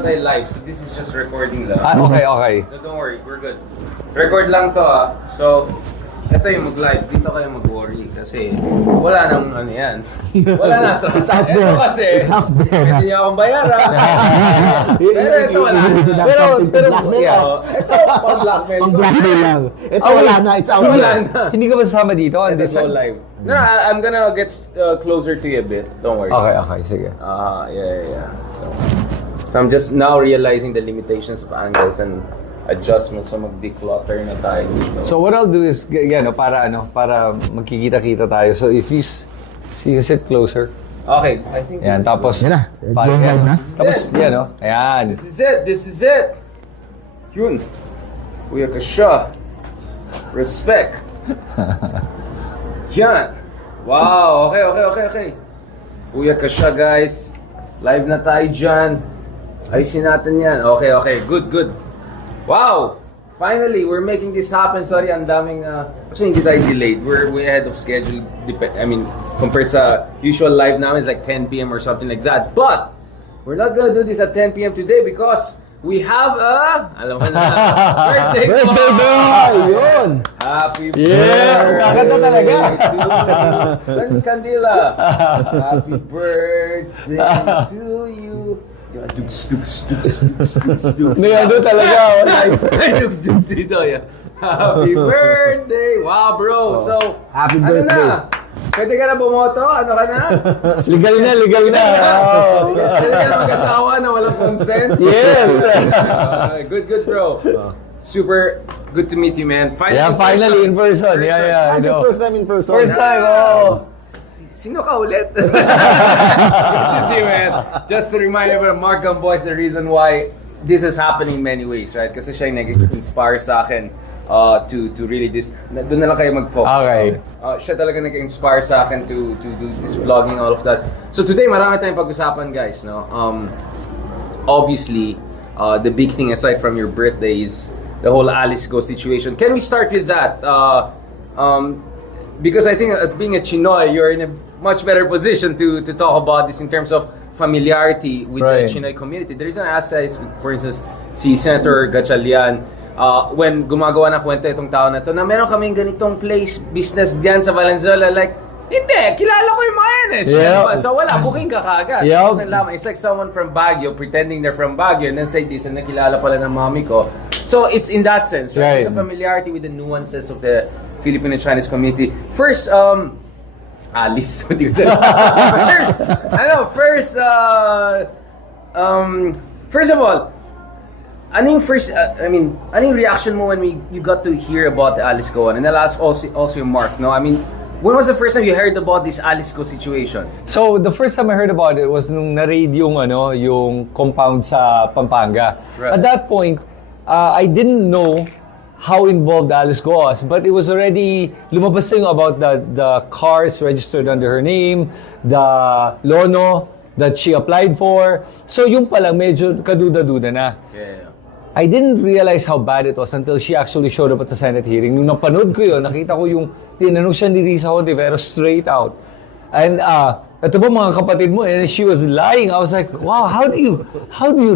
Live, so this is just recording lang. Okay. So don't worry, we're good. Record lang to So, ito yung mag-live. Dito kayo mag-worry kasi wala nang ano yan. Wala na to. Ito kasi, hindi niya akong bayaran. Pero ito wala. Pero ito pang-blackmail. Pang-blackmail lang. Ito wala na, it's out there. Hindi ka ba sasama dito? Ito go live. No, I'm gonna get closer to you a bit. Don't worry. Okay, sige. Yeah. So I'm just now realizing the limitations of angles and adjustments, so mag-declutter na tayo dito. So what I'll do is, para magkikita-kita tayo. So if you sit closer. Okay, I think Yan, tapos, Yan na. Tapos, ayan. This is it. Yun. Kuya ka siya. Respect. Yan. Wow, okay. Kuya ka siya, guys. Live na tayo dyan. Ayusin natin yan. Okay. Good. Wow! Finally, we're making this happen. Sorry, ang daming... actually, hindi tayo delayed. We're way ahead of schedule. Compared sa usual live namin, it's like 10 p.m. or something like that. But, we're not gonna do this at 10 p.m. today because we have a... Alam mo na. Birthday boy! Yun! Happy Yeah! Kakanta talaga! San Candila! Happy birthday to you! Dukes. May ano talaga. Dukes dito, yeah. Happy birthday! Wow, bro! So, Happy ano birthday. na? Pwede ka na bumoto? Ano ka na? Legal na. Pwede ka na mag-asawa na walang consent? Yes! Good, bro. Super good to meet you, man. Finally in person. Yeah. First time in person. First time, Sino ka ulit? Good to see you, man. Just to remind everyone, Mark Gamboa is the reason why this is happening in many ways, right? Kasi siya yung nag-inspire sa akin to really doon na lang kayo mag-focus. Okay. Siya talaga nag-inspire sa akin to do this vlogging, all of that. So today, marami tayong pag-usapan, guys, no? Obviously, the big thing aside from your birthday is the whole Alice Guo situation. Can we start with that? Because I think as being a Chinoy, you're in a much better position to talk about this in terms of familiarity with the Chinoy community. The reason I asked that is, for instance, si Senator Gatchalian, when gumagawa ng kwento itong tao na to, na meron kaming ganitong place, business dyan sa Valenzuela, like, hindi, kilala ko yung mga yan eh. So wala, booking ka kagad. It's like someone from Baguio pretending they're from Baguio and then say this and nakilala pala ng mami ko. So it's in that sense, right? It's a familiarity with the nuances of the Filipino-Chinese community. First, Alice, first of all, anong reaction mo when you got to hear about the Alice Guo? And I'll ask also Mark, no? When was the first time you heard about this Alice Guo situation? So, the first time I heard about it was nung na-raid yung compound sa Pampanga. Right. At that point, I didn't know how involved Alice Guo was, but it was already lumabas na yung about the cars registered under her name, the lono that she applied for. So yung palang medyo kaduda-duda na. Yeah. I didn't realize how bad it was until she actually showed up at the Senate hearing. Nung napanood ko yun, nakita ko yung tinanong siya ni Risa Hontiveros straight out. And ito ba mga kapatid mo? And she was lying. I was like, wow, how do you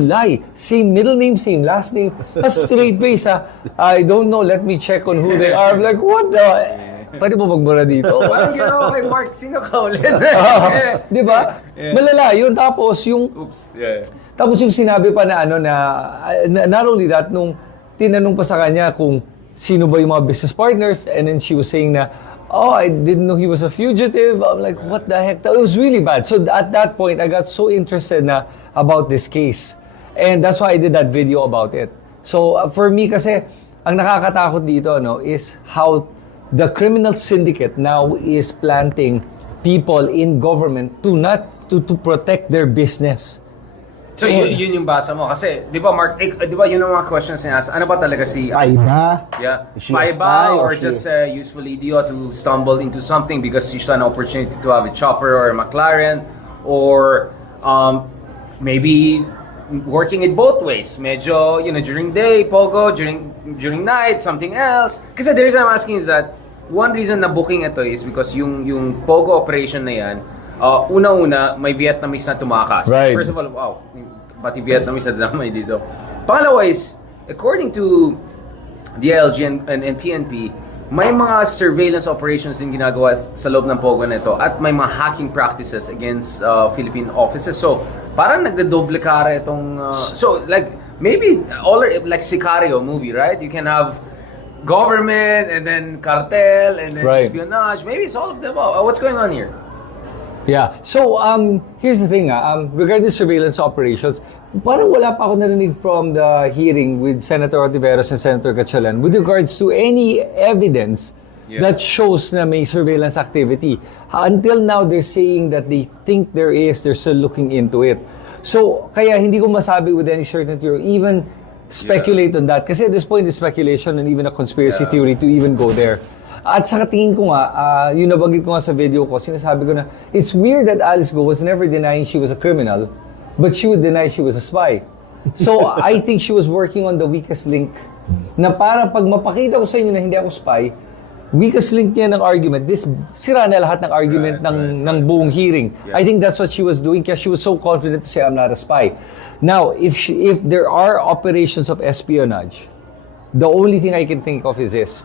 lie? Same middle name, same last name. A straight face, I don't know, let me check on who they are. I'm like, what the? Pwede mo magmura dito? Parang ginawa kay Mark, sino ka ulit? Di ba? Yeah. Malala yun. Tapos yung... Oops. Yeah. Tapos yung sinabi pa na not only that, nung tinanong pa sa kanya kung sino ba yung mga business partners, and then she was saying na, oh, I didn't know he was a fugitive. I'm like, what the heck? It was really bad. So at that point, I got so interested na about this case. And that's why I did that video about it. So for me kasi, ang nakakatakot dito is how the criminal syndicate now is planting people in government to protect their business. So yun yung basa mo kasi 'di ba Mark, 'di ba yun ang mga questions niya, ano ba talaga si Spy ba? Yeah. Is she Spy a spy or just a useful idiot who stumbled into something because she saw an opportunity to have a chopper or a McLaren, or maybe working it both ways. Medyo, during day, POGO, during night, something else. Kasi the reason I'm asking is that one reason na booking ito is because yung POGO operation na yan, una-una, may Vietnamese na tumakas. Right. First of all, wow, pati Vietnamese na damay dito. Pangalawa is, according to DILG and PNP, may mga surveillance operations din ginagawa sa loob ng POGO na ito at may mga hacking practices against Philippine offices. So, parang nagdodoble kara itong... so, like, maybe, like Sicario movie, right? You can have government and then cartel and then espionage. Maybe it's all of them. What's going on here? Yeah. So, here's the thing. Regarding surveillance operations, parang wala pa ako narinig from the hearing with Senator Ontiveros and Senator Gatchalian with regards to any evidence that shows na may surveillance activity. Until now, they're saying that they think there is, they're still looking into it. So, kaya hindi ko masabi with any certainty or even speculate on that. Kasi at this point, it's speculation and even a conspiracy theory to even go there. At sa tingin ko nga, yun nabanggit ko nga sa video ko, sinasabi ko na, it's weird that Alice Guo was never denying she was a criminal, but she would deny she was a spy. So, I think she was working on the weakest link na para pag mapakita ko sa inyo na hindi ako spy, weakest link niya ng argument, sira na lahat ng argument ng buong hearing. I think that's what she was doing kaya she was so confident to say, I'm not a spy. Now, if there are operations of espionage, the only thing I can think of is this.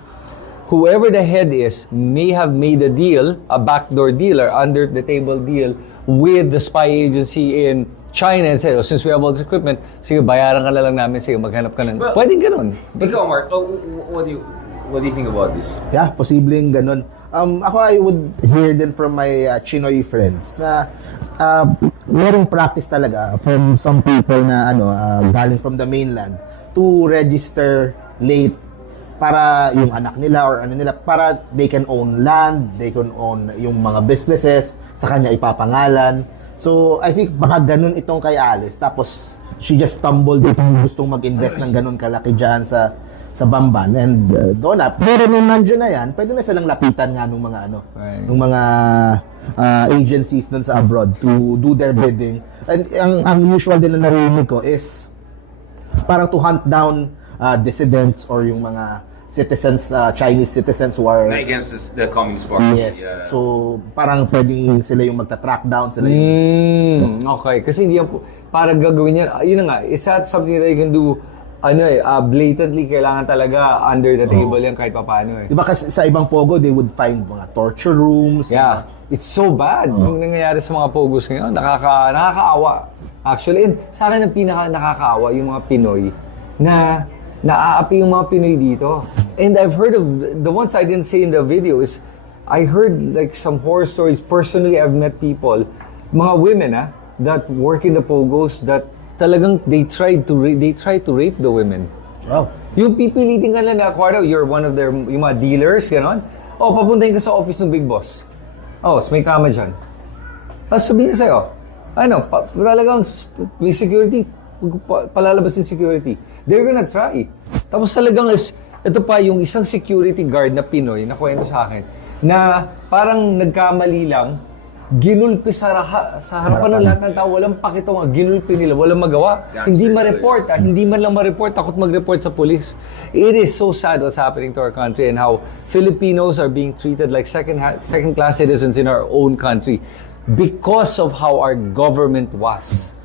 Whoever the head is may have made a deal, a backdoor deal or under the table deal with the spy agency in China and said, since we have all this equipment, sige, bayaran ka na lang namin, sige, maghanap ka na. Pwedeng ganun. Ikaw, Mark, what do you think about this? Yeah, posibleng ganun. Ako, I would hear din from my Chinoy friends na merong practice talaga from some people na galing from the mainland to register late para yung anak nila or nila, para they can own land, they can own yung mga businesses, sa kanya ipapangalan. So, I think baka ganun itong kay Alice. Tapos, she just stumbled itong gustong mag-invest ng ganun kalaki dyan sa Bamban. And doon na, pero nung nandiyan na yan, pwede na silang lapitan nga nung mga nung mga agencies doon sa abroad to do their bidding. And ang usual din na narinig ko is parang to hunt down dissidents or yung mga citizens, Chinese citizens who are against the Communist Party. Yes. Yeah. So, parang pwedeng sila yung magta-track down, sila yung... Okay. Kasi hindi yan, parang gagawin yan, yun na nga, it's not something that you can do, blatantly, kailangan talaga under the table yan kahit paano. Diba kasi sa ibang POGO, they would find mga torture rooms. Yeah. It's so bad. Yung nangyayari sa mga POGOs ngayon, nakakaawa. Actually, and sa akin ang pinaka nakakaawa yung mga Pinoy na naaapi yung mga Pinoy dito. And I've heard of, the ones I didn't say in the video is, I heard like some horror stories. Personally, I've met people, mga women that work in the POGOs that talagang they tried to rape the women. Wow. Yung pipilitin ka na kwarto, you're one of their, yung mga dealers, gano'n. Papuntahin ka sa office ng big boss. May kama dyan. Tapos sabihin sa'yo, talagang may security, palalabas din security. They're gonna try. Tapos talagang ito pa yung isang security guard na Pinoy na kwento sa akin na parang nagkamali lang, ginulpi sa harapan ng lahat ng tao, walang pakito, ginulpi nila, walang magawa. Hindi ma-report, hindi man lang ma-report, takot mag-report sa police. It is so sad what's happening to our country and how Filipinos are being treated like second-class citizens in our own country because of how our government was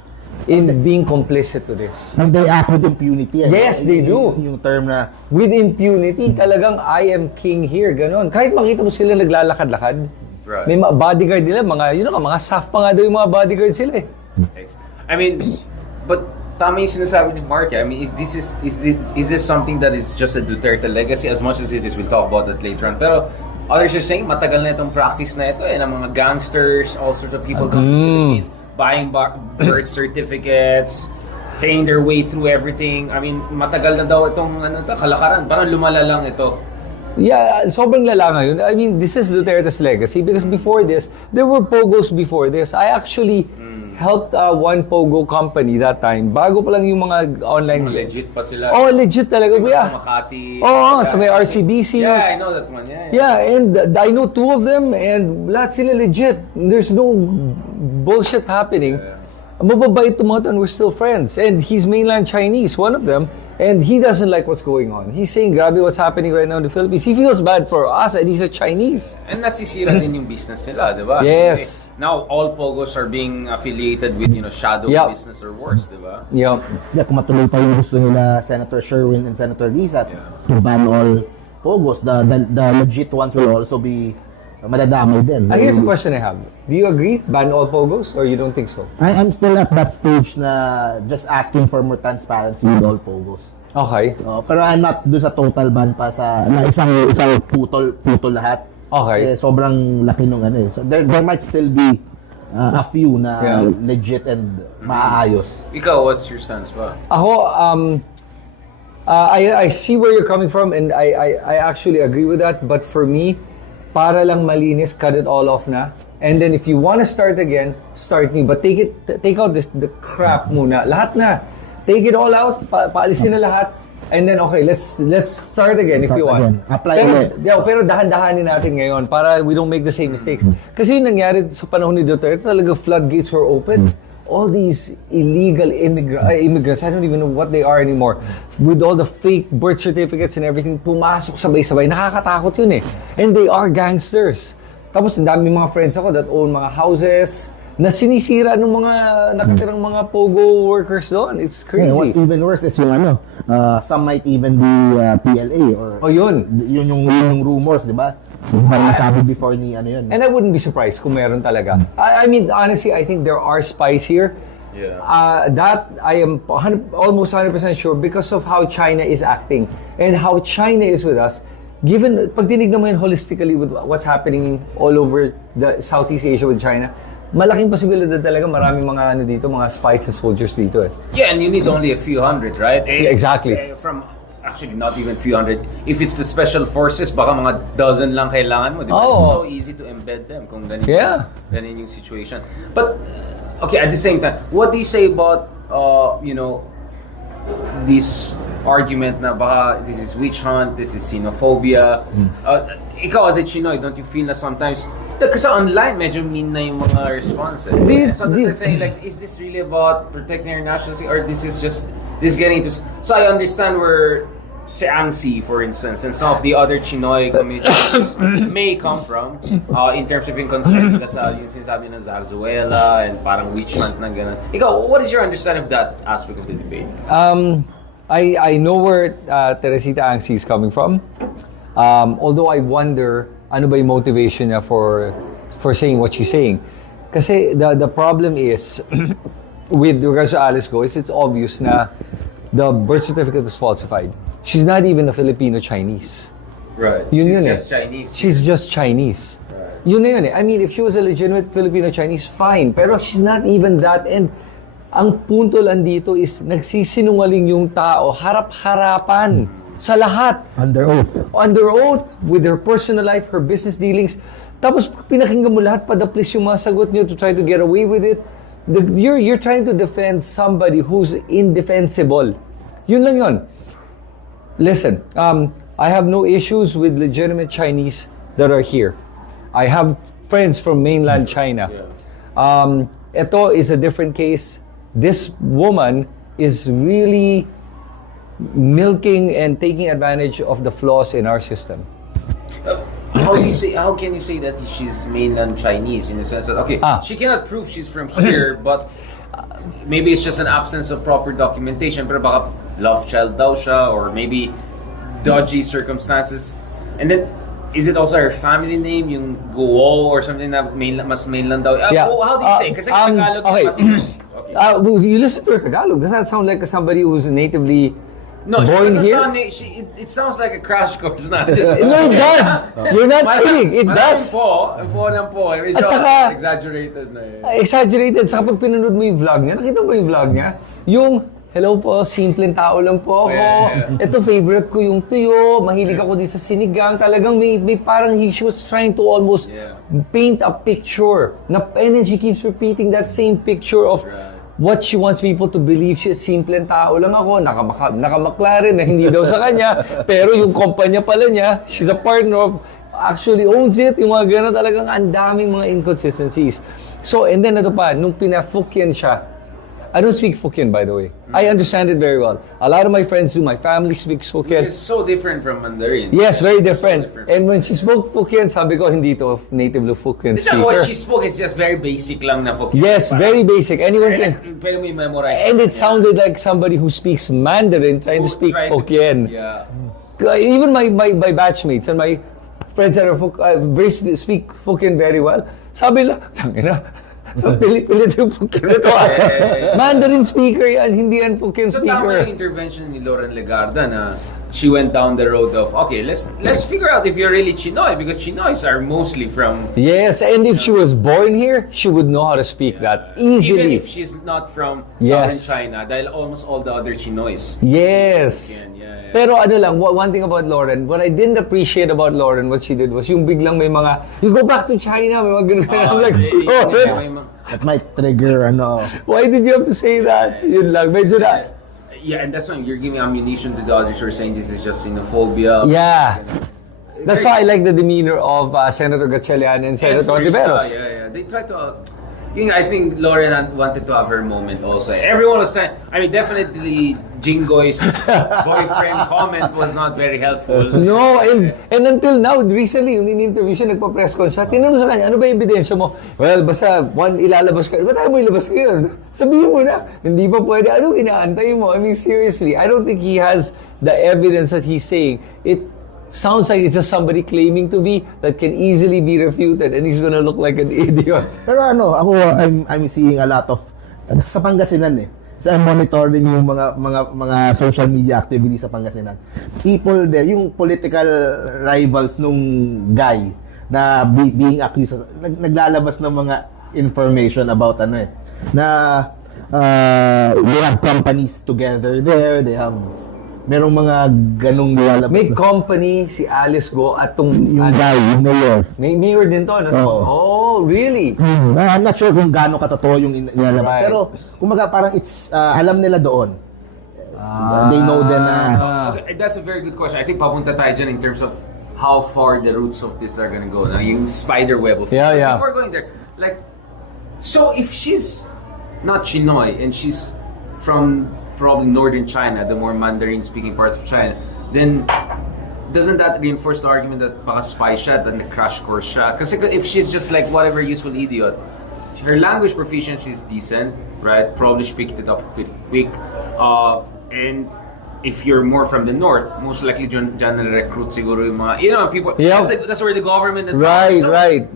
in being complicit to this. And they act with impunity. Yes, they do. Yung term na... With impunity, talagang I am king here, ganon. Kahit makita mo sila naglalakad-lakad, may mga bodyguard nila, mga staff pa nga daw yung mga bodyguard sila eh. I mean, but tama yung sinasabi ni Mark. I mean, is this something that is just a Duterte legacy as much as it is? We'll talk about that later on. Pero others are saying, matagal na itong practice na ito ng mga gangsters, all sorts of people coming to the Philippines, buying birth certificates, paying their way through everything. I mean, matagal na daw itong kalakaran. Parang lumala lang ito. Yeah, sobrang lala ngayon. I mean, this is Duterte's legacy because before this, there were POGOs before this. I actually helped one POGO company that time. Bago pa lang yung mga online... Legit pa sila. Legit talaga. Sa Makati. Sa may RCBC. Yeah, I know that one. Yeah, and I know two of them and lahat sila legit. There's no bullshit happening. mababait tumato and we're still friends. And he's mainland Chinese, one of them, and he doesn't like what's going on. He's saying, grabe what's happening right now in the Philippines. He feels bad for us and he's a Chinese. And nasisira din yung business nila, di ba? Yes. Now, all POGOs are being affiliated with, shadow business or worse, di ba? Yeah. Yeah, kung matuloy pa yung gusto nila Senator Sherwin and Senator Risa to ban all POGOs, the legit ones will also be madadamay din. Here's a question I have. Do you agree? Ban all POGOs or you don't think so? I'm still at that stage na just asking for more transparency with all POGOs. Okay. Pero I'm not doon sa total ban pa sa na isang putol lahat. Okay. Kasi sobrang laki nung ano eh. So there might still be a few na legit and maayos. Ikaw, what's your stance ba? Ako, I see where you're coming from and I actually agree with that. But for me, para lang malinis, cut it all off na. And then if you want to start again, start new. But take out the crap muna. Lahat na. Take it all out, paalisin na lahat. And then okay, let's start again if you want. Apply pero dahan-dahanin natin ngayon para we don't make the same mistakes. Kasi yung nangyari sa panahon ni Duterte, talaga floodgates were open. All these illegal immigrants, I don't even know what they are anymore, with all the fake birth certificates and everything, pumasok sabay-sabay. Nakakatakot yun eh. And they are gangsters. Tapos ang dami mga friends ako that own mga houses na sinisira ng mga nakatirang mga POGO workers doon. It's crazy. Yeah, what's even worse is yung some might even be PLA or yun. Yun yung rumors, di ba? Parang nasabi before ni yun. And I wouldn't be surprised kung meron talaga. I mean, honestly, I think there are spies here. Yeah. That I am almost 100% sure because of how China is acting and how China is with us. Given, pag tinignan mo yun holistically with what's happening all over the Southeast Asia with China, malaking posibilidad talaga maraming mga dito, mga spies and soldiers dito eh. Yeah, and you need only a few hundred, right? Yeah, exactly. Actually, not even few hundred. If it's the special forces, baka mga dozen lang kailangan mo. Diba? It's so easy to embed them kung ganun yung situation. But, okay, at the same time, what do you say about, this argument na baka this is witch hunt, this is xenophobia? Ikaw as a Chinoy, don't you feel na sometimes, kasi online, medyo mean na yung mga responses. Sometimes I say, like, is this really about protecting your nationality or this getting into... So I understand where, say, Angsi, for instance, and some of the other Chinoy communities may come from in terms of yung concern kasi yung sinasabi ng Zarzuela and parang witch hunt na gano'n. Ikaw, what is your understanding of that aspect of the debate? I know where Teresita Angsi is coming from. Although I wonder ano ba yung motivation niya for saying what she's saying. Kasi the problem is with regards to Alice Guo is it's obvious na the birth certificate is falsified. She's not even a Filipino Chinese. Right. She's just Chinese. She's just Chinese. Right. Yun na yun eh. I mean, if she was a legitimate Filipino Chinese, fine. Pero she's not even that. And ang punto lang dito is nagsisinungaling yung tao harap-harapan. Sa lahat. Under oath. Under oath, with her personal life, her business dealings. Tapos pinakinggan mo lahat, padaplis yung mga sagot niyo to try to get away with it. You're trying to defend somebody who's indefensible. Yun lang yun. Listen, I have no issues with legitimate Chinese that are here. I have friends from mainland China. Ito is a different case. This woman is really milking and taking advantage of the flaws in our system. How can you say that she's mainland Chinese in the sense that she cannot prove she's from here, but maybe it's just an absence of proper documentation. Pero baka love child daw siya, or maybe dodgy circumstances. And then is it also her family name, yung Guo or something na mas mainland daw? How do you say? Kasi Tagalog. You listen to her Tagalog. Does that sound like somebody who's natively born here? It sounds like a crash course na. No, it does. You're not kidding. It does. At saka, exaggerated na eh. Exaggerated. Saka pag pinanood mo yung vlog niya, nakita mo yung vlog niya? Yung, hello po, simpleng tao lang po ako. Ito, favorite ko yung tuyo. Mahilig ako din sa sinigang. Talagang may parang she was trying to almost paint a picture. And then she keeps repeating that same picture of what she wants people to believe. She's simpleng tao lang ako, naka-McLaren na hindi daw sa kanya, pero yung kumpanya pala niya, she's a partner of, actually owns it, yung mga gano'n, talagang ang daming mga inconsistencies. So, and then ito pa, nung pinafukyan siya I don't speak Hokkien, by the way. I understand it very well. A lot of my friends do. My family speaks Hokkien. It's so different from Mandarin. Yes, very different. So different. And when she spoke Hokkien, sabi ko, hindi to native Hokkien It's not what speaker. she spoke, it's just very basic lang na Hokkien. Yes, very basic. Anyone can. Pwede mo i-memorize. And it sounded like somebody who speaks Mandarin trying to speak Hokkien. Yeah. Even my batchmates and my friends that are speak Hokkien very well, sabi lang, pilit yung Hokkien na to. Mandarin speaker yan, hindi yan Hokkien So tama speaker. yung intervention ni Lauren Legarda na she went down the road of, okay, let's figure out if you're really Chinoy, because Chinoys are mostly from... Yes, and if she was born here, she would know how to speak that easily. Even if she's not from Yes. Southern China, dahil almost all the other Chinoys. Yes. Yeah. Pero ano lang, one thing about Lauren, what I didn't appreciate about Lauren, what she did was yung biglang may mga, you go back to China, may mga ganun. I'm like, Lauren, That might trigger, why did you have to say that? Yun lang, medyo na. Yeah, and that's why you're giving ammunition to the others who are saying this is just xenophobia. Yeah. That's why I like the demeanor of Senator Gatchalian and Senator Ontiveros. Yeah. They tried to... I think Lauren wanted to have her moment also. Everyone was trying... I mean, definitely Jingoy's boyfriend comment was not very helpful. No, and until now, recently, yung in-interview siya, nagpa-press con siya, tinanong sa kanya, ano ba yung ebidensya mo? Well, basta, ilalabas ka. Ba't ayaw mo ilabas ka yun? Sabihin mo na, hindi pa pwede. Anong inaantay mo? I mean, seriously, I don't think he has the evidence that he's saying. It sounds like it's just somebody claiming to be that can easily be refuted and he's gonna look like an idiot. Pero ako, I'm seeing a lot of, sa Pangasinan So I'm monitoring yung mga social media activities sa Pangasinan. People there, yung political rivals nung guy na being accused, naglalabas ng mga information about na they have companies together there, merong mga ganong nilalabas. May company si Alice Guo at Yung guy, yung mayor. May mayor din to. No? Oo. Oh, really? I'm not sure kung gaano katotoo yung nilalabas. Right. Pero, kumaga parang it's, alam nila doon. They know them na... Okay, that's a very good question. I think papunta tayo dyan in terms of how far the roots of this are gonna go. Na yung spider web of Yeah. Before going there, like, so if she's not Chinoy and she's from probably northern China, the more Mandarin-speaking parts of China, then doesn't that reinforce the argument that baka spy siya, then crash course siya? Kasi if she's just like whatever useful idiot, her language proficiency is decent, right? Probably she picked it up quick. And if you're more from the north, most likely dyan na-recruit siguro yung mga, people. Yeah. That's where the government... Right, so, right.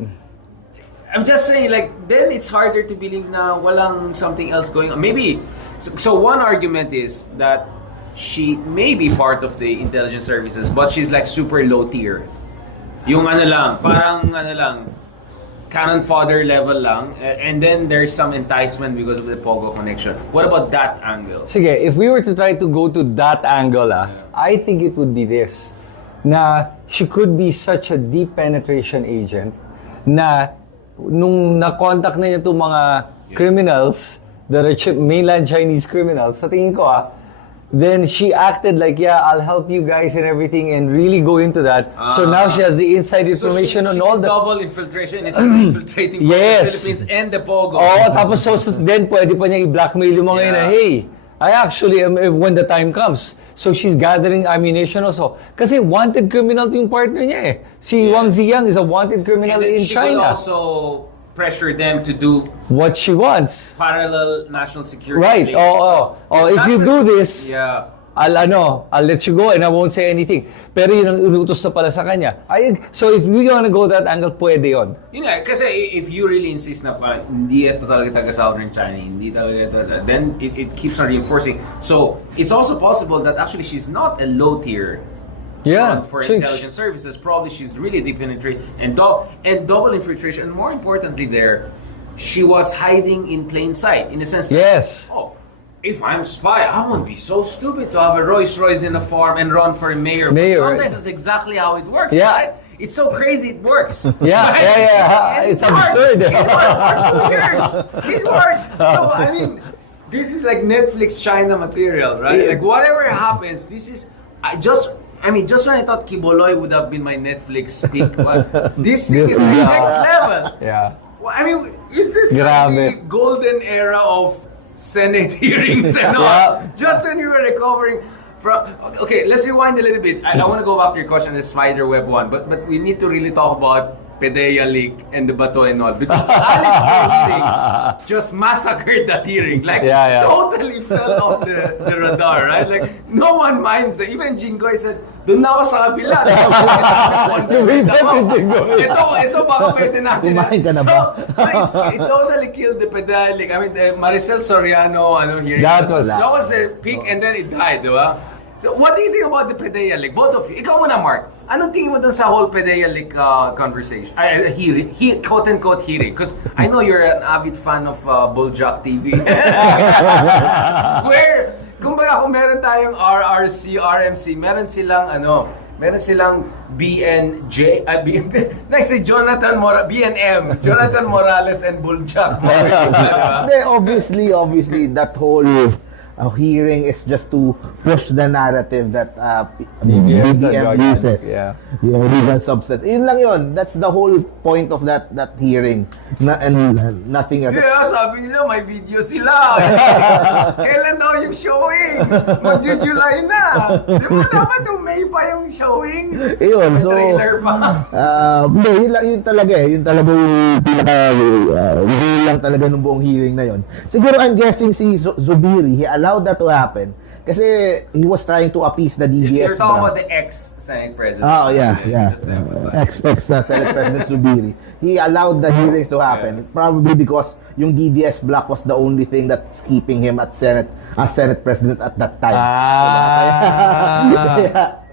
I'm just saying, like, then it's harder to believe na walang something else going on. Maybe, so one argument is that she may be part of the intelligence services, but she's like super low tier. Yung parang cannon fodder level lang, and then there's some enticement because of the POGO connection. What about that angle? Sige, if we were to try to go to that angle, I think it would be this. Na she could be such a deep penetration agent na nung na-contact na niya itong mga criminals, the mainland Chinese criminals, sa tingin ko then she acted like, yeah, I'll help you guys and everything and really go into that. So now she has the inside information on all the... double infiltration is infiltrating both the Philippines and the POGO. Tapos then pwede pa niya i-blackmail yung mga yun na, hey, I actually am when the time comes. So she's gathering ammunition also. Kasi wanted criminal yung partner niya Si Wang Ziyang is a wanted criminal in she China. will also pressure them to do what she wants. parallel national security. Right. If you do this, yeah. I'll let you go and I won't say anything. Pero yun ang inutos na pala sa kanya. So if you wanna go that angle, pwede yun. Yun nga, kasi if you really insist na hindi ito talaga taga-Southern China, hindi talaga ito, then it keeps on reinforcing. So it's also possible that actually she's not a low tier for intelligence services. Probably she's really deep penetrated and double infiltration. And more importantly there, she was hiding in plain sight in the sense that, if I'm spy, I won't be so stupid to have a Rolls Royce in a farm and run for mayor. But sometimes it's exactly how it works, right? It's so crazy it works. Yeah. It's absurd. It worked for 2 years. It worked. So, I mean, this is like Netflix China material, right? Like whatever happens, this is... just when I thought Kiboloy would have been my Netflix pick, this thing is the next level. Yeah. Well, I mean, is this like the golden era of Senate hearings and all. Just when you were recovering from... Okay, let's rewind a little bit. I want to go back to your question on the spider web one, but we need to really talk about PDEA leak and the Bato and all, because the Alice Guo hearings just massacred that hearing. Like, totally fell off the radar, right? Like, no one minds that. Even Jinggoy said, doon na ako sa kabila. Ito baka pwede natin. So it totally killed the PDEA leak. I mean, Maricel Soriano hearing. That was the peak, and then it died, di ba? So, what do you think about the PDEA leak? Both of you. Ikaw muna, Mark. Anong tingin mo dun sa whole PDEA leak conversation? Hearing, quote-unquote hearing. Because I know you're an avid fan of Bulljack TV. Where, kumbaga kung meron tayong RRC, RMC, meron silang BNJ, next si Jonathan BNM, Jonathan Morales and Bulljack. Obviously, that whole hearing is just to push the narrative that BBM uses legal substance. Yun lang yun. That's the whole point of that hearing. And nothing else. Yeah, sabi nila may video sila. Kailan daw yung showing? Mag-July na. Di ba dapat yung May pa yung showing? Yun, may so trailer pa. Yun talaga yung pinaka lang talaga ng buong hearing na yun. Siguro I'm guessing si Zubiri, he allowed that to happen kasi he was trying to appease the DBS. You're talking about the ex-Senate President. Oh, yeah. Ex-Senate President Zubiri. He allowed the hearings to happen, probably because yung DDS block was the only thing that's keeping him as Senate President at that time.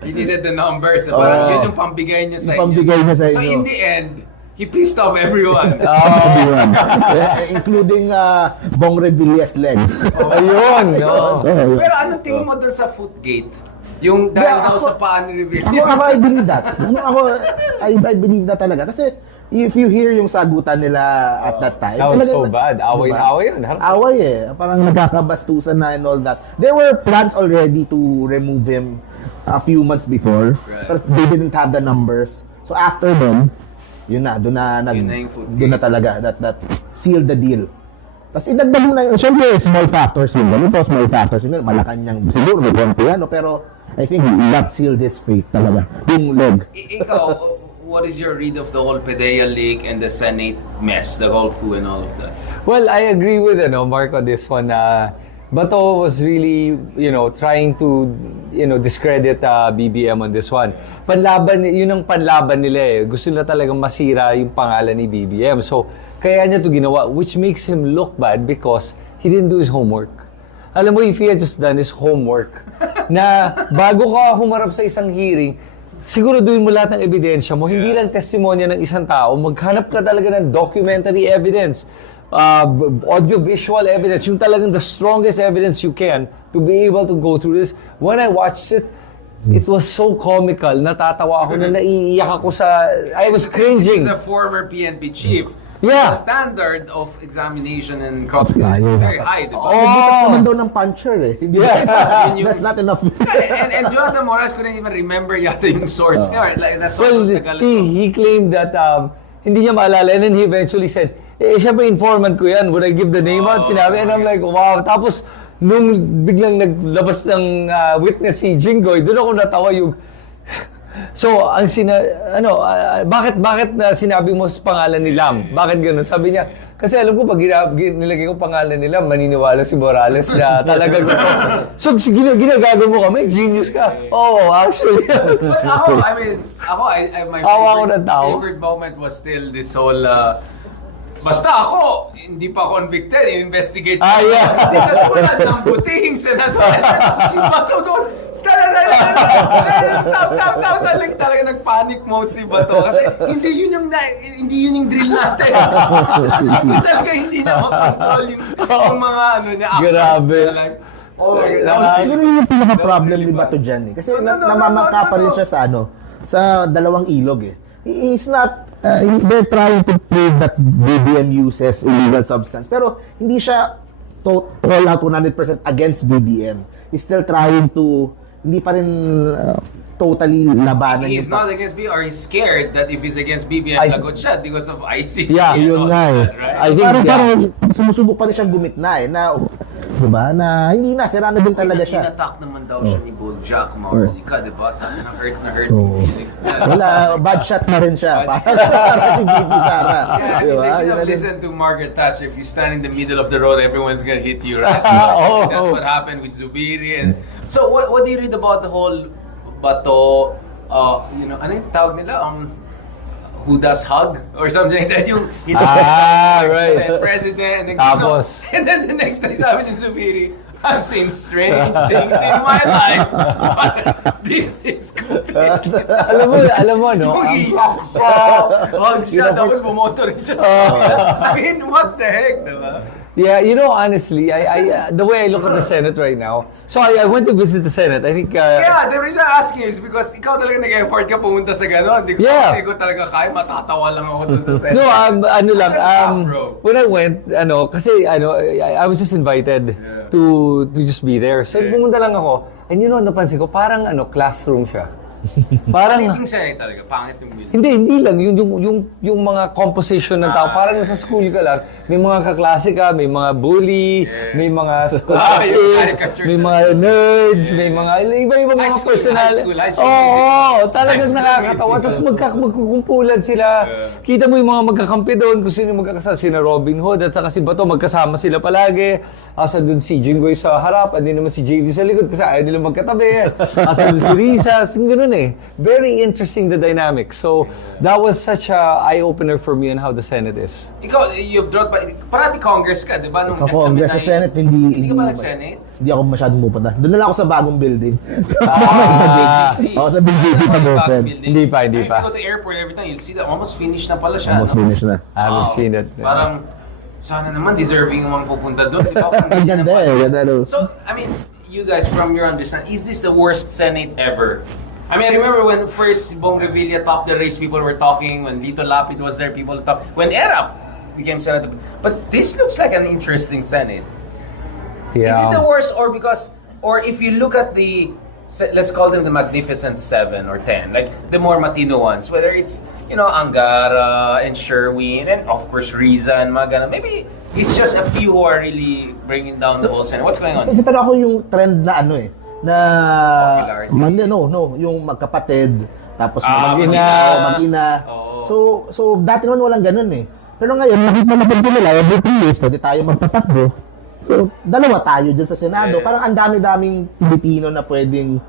He needed the numbers. Parang yun yung pambigay niya sa inyo. So in the end, he pissed off everyone. Everyone. Including Bong Revilla's legs. Ayun. Pero anong tingin mo dun sa Footgate? Yung dahil daw sa paa ni Revilla. Ako, I believe that. I believe that talaga. Kasi if you hear yung sagutan nila at that time. That was so bad. Away yun. Away Parang nagkakabastusan na and all that. There were plans already to remove him a few months before. But they didn't have the numbers. So after them, doon na talaga that sealed the deal. Tapos idagdag mo na yun, syempre small factors yun, Malacanang siguro may konti pero I think that sealed his fate talaga, yung leg. Ikaw, what is your read of the whole PDEA leak and the Senate mess, the whole coup and all of that? Well, I agree with Mark on this one. Bato was really, trying to, discredit BBM on this one. Yun ang panlaban nila Gusto nila talagang masira yung pangalan ni BBM. So, kaya niya to ginawa, which makes him look bad because he didn't do his homework. Alam mo, if he had just done his homework, na bago ka humarap sa isang hearing, siguro doon mo lahat ng ebidensya mo, hindi lang testimonya ng isang tao, maghanap ka talaga ng documentary evidence. Audio-visual evidence, yung talagang the strongest evidence you can to be able to go through this. When I watched it, it was so comical. Natatawa ako na naiiyak ako I was cringing. This is a former PNP chief. Yeah. The standard of examination and cross-examination very high, diba? Butas naman daw ng puncher That's not enough. and Jonathan Morales couldn't even remember yata yung source niya. Like, that's he claimed that hindi niya maalala, and then he eventually said, siya ba informant ko yan? Would I give the name out? Sinabi, and I'm like, wow. Tapos, nung biglang naglabas ng witness si Jinggoy, doon ako natawa yung... So, bakit sinabi mo sa pangalan ni Lam? Bakit ganun? Sabi niya, kasi alam ko, pag nilagay ko pangalan ni Lam, maniniwala si Morales na talaga gusto. So, ginagago mo kami, genius ka. Oh, actually. My favorite moment was still this whole... Basta ako, hindi pa convicted, investigate. Yeah. Hindi ka tulad ng butihing senador. Si Bato goes, stop. Saling talaga nag-panic mode si Bato. Kasi hindi yun yung drill natin. Talaga hindi na makontrol yung mga niya. Grabe. Siguro yun yung pinaka-problem ni Bato dyan Kasi namamangka pa rin siya sa dalawang ilog He's not, they're trying to prove that BBM uses illegal substance. Pero hindi siya all out 100% against BBM. He's still trying to, hindi pa rin totally labanan. He's not against BBM, or he's scared that if he's against BBM, lagot siya because of ISIS. Yeah, yun nga right? I think parang sumusubok pa rin siyang gumitna Diba? Na hindi na, sira na din talaga siya. Inattack naman daw siya ni Bojack Maulika, diba? Sabi na hurt Oo. yung feelings niya. Wala, bad shot na rin siya. Para si JP Sara. Yeah, I mean, Diba? they should Yun have na din. listened to Margaret Thatcher. If you stand in the middle of the road, everyone's gonna hit you, right? Oh. That's what happened with Zubiri. And so, what do you read about the whole Bato? Ano yung tawag nila? Who does hug or something like that? Yung right. president, and then, Tapos. and then the next day, sabi si Zubiri, I've seen strange things in my life, but this is completely... alam mo, no? Iyak siya, hug siya, tapos bumoto rin siya sa kanila. I mean, what the heck, diba? Yeah, honestly, I the way I look at the Senate right now, so I went to visit the Senate. I think... Yeah, the reason I ask you is because ikaw talaga nag-effort ka pumunta sa gano'n. Hindi ko talaga kaya, matatawa lang ako dun sa Senate. No, ano lang, bro. when I went, kasi, I was just invited to just be there. So, pumunta lang ako, and napansin ko, parang, classroom siya. Parang, Meeting Senate talaga, pangit yung building. hindi lang, yung mga composition ng tao, parang nasa school ka lang, may mga kaklase ka, may mga bully, may mga scholastic, may mga nerds, may mga iba-iba mga personal. High school. Oo, talagang nakakatawa. Tapos magkukumpulan sila. Kita mo yung mga magkakampi doon, kung sino magkakasama, sina Robin Hood at saka si Bato, magkasama sila palagi. Asa doon si Jinggoy sa harap, hindi naman si JV sa likod kasi ayaw nila magkatabi. Asa doon si Risa, ganun eh. Very interesting the dynamic. So, that was such a eye-opener for me on how the Senate is. Ikaw, you've brought parati Congress ka, di ba? Nung Sa Congress, sa Senate, Hindi ka ba nag-Senate? Hindi ako masyadong pupunta. Doon na lang ako sa bagong building. Sa big building na open. Hindi pa. If you go to airport every time, you'll see that almost finished na pala siya. Almost finished na. I haven't seen it. Parang, sana naman deserving yung mga pupunta doon. Di ba? Ang ganda eh. So, I mean, you guys, from your understanding, is this the worst Senate ever? I mean, I remember when first Bong Revilla topped the race, people were talking. When Lito Lapid was there, people talked. When Erap became senator. But this looks like an interesting Senate. Yeah. Is it the worst, or if you look at the, let's call them the Magnificent 7 or 10, like the more matino ones, whether it's, Angara and Sherwin and of course Riza and Magana, maybe it's just a few who are really bringing down the whole Senate. What's going on? Hindi pa ako yung trend na na Popularity. yung magkapatid, tapos mag-ina. So dati naman walang ganun eh. Pero ngayon, nakita ko nila, every 3 years, pwede tayo magpatakbo. So, dalawa tayo dyan sa Senado. Parang ang dami-daming Pilipino na pwedeng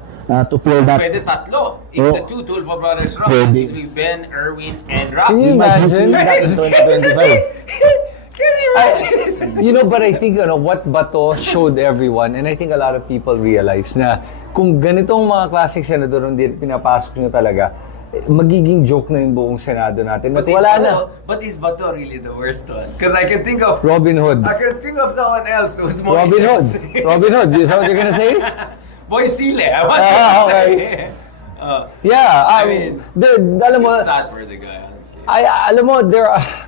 to fill that. Pwede tatlo. If the two Tulfo brothers run, Pwede. it will be Ben, Erwin, and Rafi. Can you imagine? That in 2025. Can you imagine? But I think what Bato showed everyone, and I think a lot of people realize na kung ganitong mga klaseng senador hindi pinapasok nyo talaga, magiging joke na yung buong Senado natin. At wala na. But is Bato really the worst one? Because I can think of Robin Hood. I can think of someone else who's more Robin Hood. interesting. Robin Hood. Is that what you're gonna say? Boy Sile. I want to okay. say. Yeah. I mean, alam mo, it's sad for the guy, honestly. alam mo,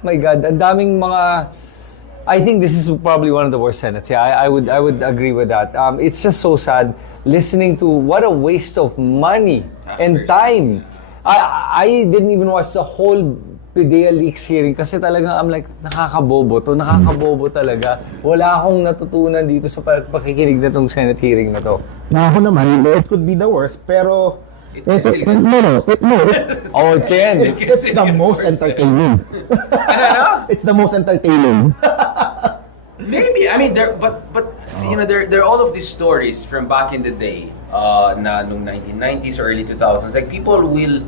my God, ang daming mga. I think this is probably one of the worst Senates. Yeah, I would agree with that. It's just so sad listening to what a waste of money and time. I didn't even watch the whole PDEA leaks hearing kasi talagang I'm like, nakakabobo talaga. Wala akong natutunan dito sa pakikinig na tong Senate hearing na to. Na ako naman, it could be the worst, pero it's the most entertaining. It's the most entertaining. Maybe, I mean, there are all of these stories from back in the day, na nung 1990s or early 2000s. Like, people will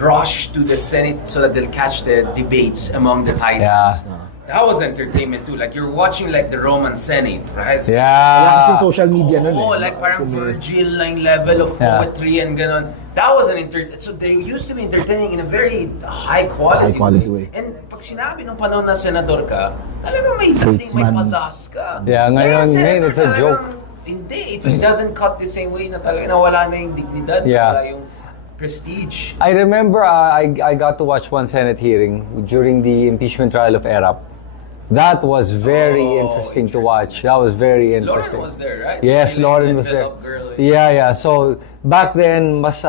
rush to the Senate so that they'll catch the debates among the titans. Yeah. That was entertainment too. Like, you're watching like the Roman Senate, right? Wala Yeah. kasing social media nun eh. Like parang Virgil lang level of poetry and ganon. That was so they used to be entertaining in a very high quality way. And pag sinabi nung panahon na senador ka, talagang may something, may pazas ka. Yeah, ngayon it's a joke. Hindi, it doesn't cut the same way na talaga nawala na yung dignidad, Yeah. nawala yung prestige. I remember I got to watch one Senate hearing during the impeachment trial of Erap. That was very interesting to watch. That was very interesting. Lauren was there, right? Yes, Lauren was there. Yeah. So back then, mas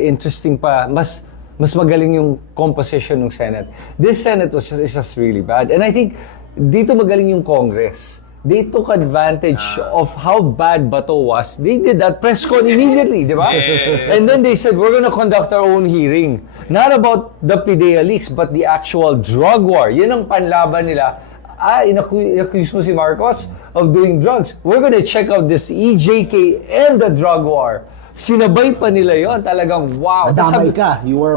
interesting pa, mas magaling yung composition ng Senate. This Senate is just really bad. And I think dito magaling yung Congress. they took advantage of how bad Bato was. They did that press con immediately, di ba? And then they said, we're gonna conduct our own hearing. Not about the PDEA leaks, but the actual drug war. Yun ang panlaban nila. Inaccuse mo si Marcos of doing drugs. We're gonna check out this EJK and the drug war. Sinabay pa nila yon, talagang wow. Nadamay ka. You were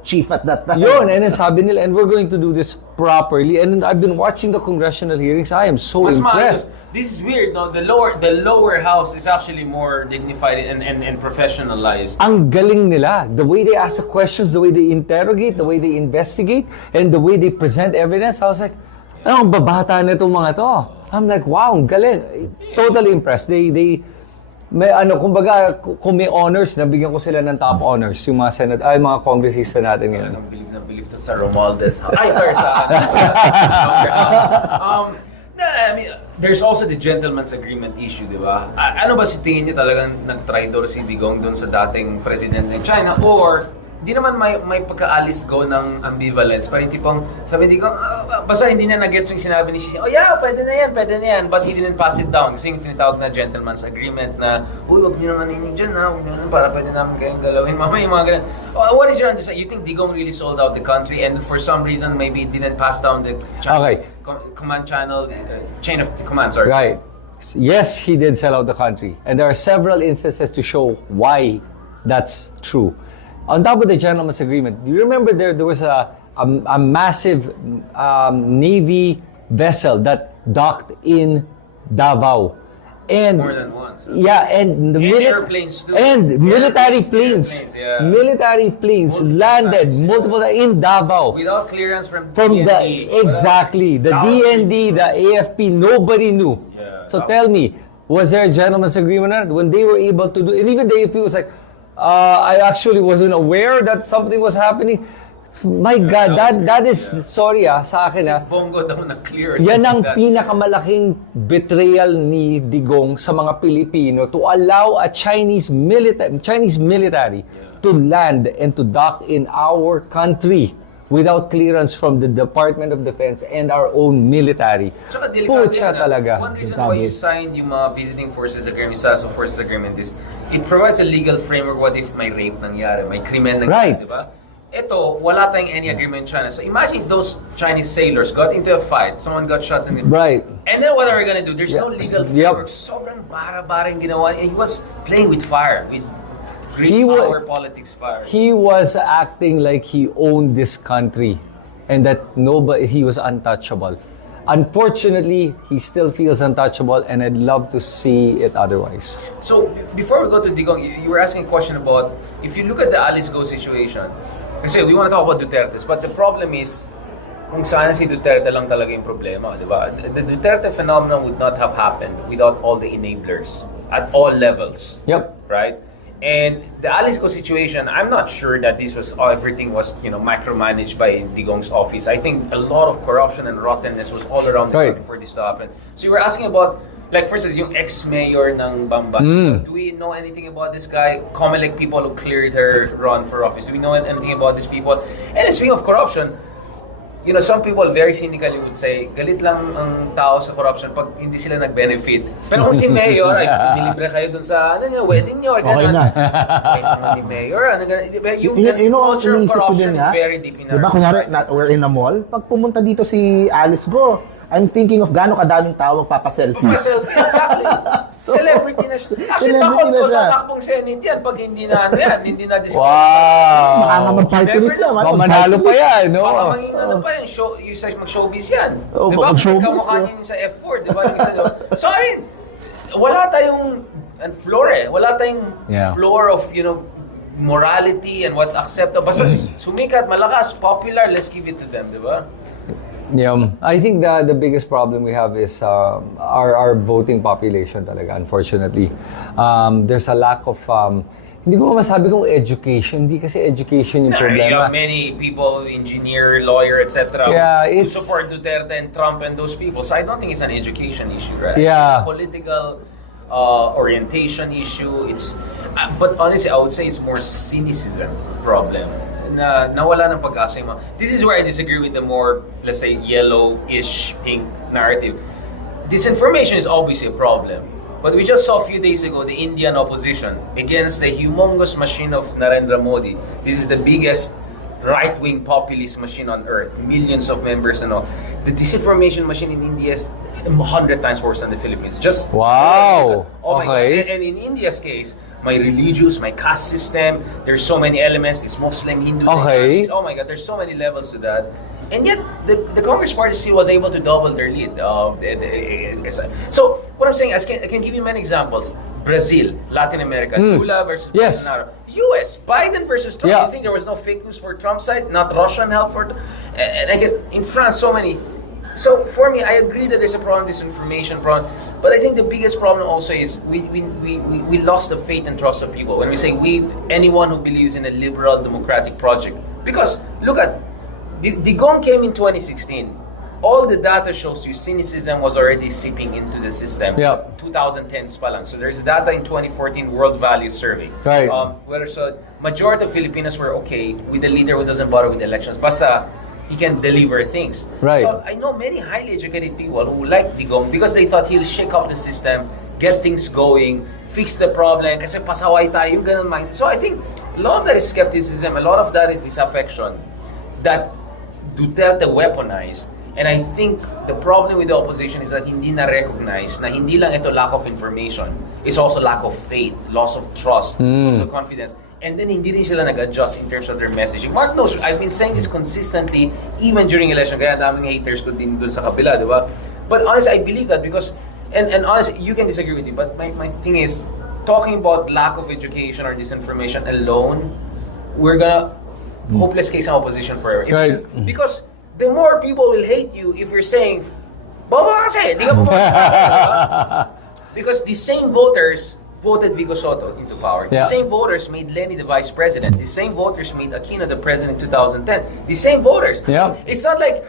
chief at that time. Yun, and then sabi nila, and we're going to do this properly. And I've been watching the congressional hearings. I am so impressed. This is weird, no? The lower house is actually more dignified and professionalized. Ang galing nila. The way they ask the questions, the way they interrogate, the way they investigate, and the way they present evidence. I was like, ang babata na itong mga to. I'm like, wow, ang galing. Totally impressed. May kumbaga, kung may honors, nabigyan ko sila ng top honors, yung mga mga congressista natin ngayon. Believe to sa Romualdez house. Ay, sorry, sa I mean, there's also the gentleman's agreement issue, di ba? Ano ba si tingin niyo talagang nag-traitor si Digong dun sa dating president ng China? Or, di naman may pagka-Alice Guo ng ambivalence. Parang tipong, sabi Digong, basta hindi na nag-gets yung sinabi ni Xi. Oh yeah, pwede na yan. But he didn't pass it down. Kasi yung tinatawag na gentleman's agreement na, huwag nyo naman ninyo dyan huwag nyo naman para pwede namin kayong galawin. Mamaya yung mga ganun. What is your understanding? You think Digong really sold out the country and for some reason maybe it didn't pass down the command channel, chain of command, sorry. Right. Yes, he did sell out the country. And there are several instances to show why that's true. On top of the gentleman's agreement, do you remember there was a massive Navy vessel that docked in Davao? And more than once. Yeah, and the airplanes too. And military planes. Military planes landed multiple in Davao. Without clearance from DND. Exactly. The DND, the AFP, nobody knew. Yeah, so tell me, was there a gentleman's agreement on it? When they were able to do, and even the AFP was like, I actually wasn't aware that something was happening. My God, that is, sorry sa akin Bongo daw na-clear. Yan ang pinakamalaking betrayal ni Digong sa mga Pilipino to allow a Chinese military to land and to dock in our country without clearance from the Department of Defense and our own military. Pucha talaga. One reason why you signed yung mga visiting forces agreement, status of forces agreement is it provides a legal framework. What if may rape nangyari, may krimen nangyari, di ba? Ito, wala tayong any agreement in China. So imagine if those Chinese sailors got into a fight, someone got shot in the... Right. And then what are we gonna do? There's no legal framework. Sobrang bara-bara yung ginawa. And he was playing with fire, with great power politics fire. He was acting like he owned this country and that he was untouchable. Unfortunately, he still feels untouchable and I'd love to see it otherwise. So, before we go to Digong, you were asking a question about, if you look at the Alice Guo situation, kasi we want to talk about Duterte's, but the problem is, kung sana si Duterte lang talaga yung problema, di ba? The Duterte phenomenon would not have happened without all the enablers at all levels. Yep. Right? And the Alice Guo situation, I'm not sure that everything was, micromanaged by Digong's office. I think a lot of corruption and rottenness was all around the country for this to happen. So you were asking about, like, for instance, yung ex-mayor ng Bamban. Do we know anything about this guy? Comelec people who cleared her run for office. Do we know anything about these people? And speaking of corruption, some people very cynically would say, galit lang ang tao sa corruption pag hindi sila nag-benefit. Pero kung si Mayor, ay bilibre kayo dun sa wedding niyo. Okay na. Ni Mayor, yung culture of corruption is very deep in our society. Kunyari, we're in a mall, pag pumunta dito si Alice Guo, I'm thinking of gaano kadaming tao magpapaselfie. Magpapaselfie, exactly. Celebrity na siya. Actually, takbong Senate yan pag hindi na discuss. Wow! Baka nga mag-party list yan. Manalo pa yan, no? Baka maging mag-showbiz yan. Diba? Mag-showbiz. Kamukha niyo yung sa F4, diba? So, I mean, wala tayong floor Wala tayong floor of, morality and what's acceptable. Basta sumikat, malakas, popular, let's give it to them, diba? Yeah, I think the biggest problem we have is our voting population talaga, unfortunately. There's a lack of, hindi ko masabi kung education, hindi kasi education yung problema. You have many people, engineer, lawyer, etc. who support Duterte and Trump and those people. So I don't think it's an education issue, right? Yeah. It's a political orientation issue. But honestly, I would say it's more cynicism problem. Na nawala ng pag-asa yung mga... This is where I disagree with the more, let's say, yellowish, pink narrative. disinformation is obviously a problem. But we just saw a few days ago the Indian opposition against the humongous machine of Narendra Modi. This is the biggest right-wing populist machine on earth, millions of members and all. The disinformation machine in India is 100 times worse than the Philippines. Just wow. Oh my Okay. God. And in India's case, my religious, my caste system, there's so many elements, this Muslim, Hindu, Okay. dynasties. Oh my God, there's so many levels to that. And yet, the Congress Party still was able to double their lead. So, what I'm saying, I can give you many examples. Brazil, Latin America, Lula versus Yes. Bolsonaro. US, Biden versus Trump. Yeah. You think there was no fake news for Trump's side? Not Russian help for... And I get, in France, so many... So for me, I agree that there's a problem, disinformation problem, but I think the biggest problem also is we lost the faith and trust of people. When we say we, anyone who believes in a liberal democratic project, because look at Digong came in 2016. All the data shows you cynicism was already seeping into the system. Yeah. 2010s pa lang. So there's data in 2014 World Values Survey. Right. Where so majority of Filipinos were okay with a leader who doesn't bother with elections. Basta he can deliver things. Right. So I know many highly educated people who like Digong because they thought he'll shake up the system, get things going, fix the problem, kasi pasaway tayo, yung ganun mindset. So I think a lot of that is skepticism, a lot of that is disaffection that Duterte weaponized. And I think the problem with the opposition is that hindi na-recognize na hindi lang ito lack of information, it's also lack of faith, loss of trust, loss of confidence. And then hindi rin sila nag-adjust in terms of their messaging. Mark knows, I've been saying this consistently even during election, kaya daming haters ko din dun sa kabila, di ba? But honestly, I believe that because, and honestly, you can disagree with me, but my thing is, talking about lack of education or disinformation alone, we're gonna hopeless case ang opposition forever. Right. Because the more people will hate you if you're saying, baba kasi, di ka pumunta sa akin, di ba? Because the same voters voted Vico Soto into power. Yeah. The same voters made Lenny the vice president. The same voters made Aquino the president in 2010. The same voters. Yeah. It's not like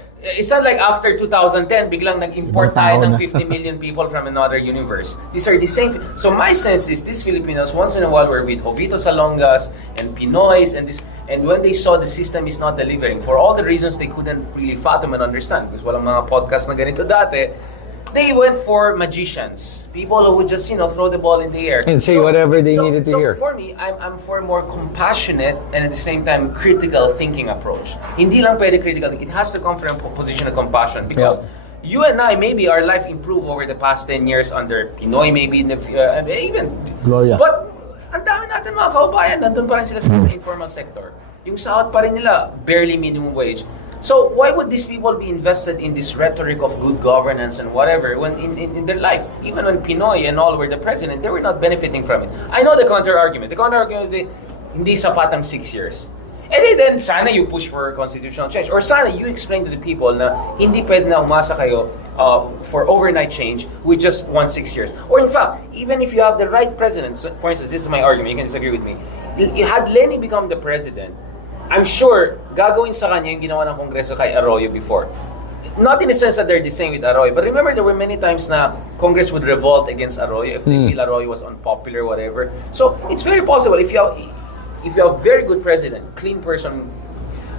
after 2010 biglang nag-import tayo ng 50 million people from another universe. These are the same. So my sense is these Filipinos once in a while were with Jovito Salongas and Pinoys and when they saw the system is not delivering for all the reasons they couldn't really fathom and understand because walang mga podcast na ganito dati, they went for magicians, people who would just throw the ball in the air And say whatever they needed to hear. So for me, I'm for a more compassionate and at the same time critical thinking approach. Hindi lang pwede critical. It has to come from a position of compassion because you and I, maybe our life improved over the past 10 years under Pinoy, maybe in the, even Gloria. But ang dami natin mga kaubayan, nandun pa rin sila sa informal sector. Yung sahod pa rin nila, barely minimum wage. So why would these people be invested in this rhetoric of good governance and whatever when in their life, even when Pinoy and all were the president, they were not benefiting from it? I know the counter-argument. The counter-argument is hindi sapat ang 6 years. And then sana you push for constitutional change or sana you explain to the people na hindi pwede na umasa kayo for overnight change with just 6 years. Or in fact, even if you have the right president, so for instance, this is my argument, you can disagree with me. Had Lenny become the president, I'm sure gagawin sa kanya yung ginawa ng Kongreso kay Arroyo before. Not in the sense that they're the same with Arroyo, but remember there were many times na Congress would revolt against Arroyo if they feel Arroyo was unpopular, whatever. So it's very possible if you have a very good president, clean person,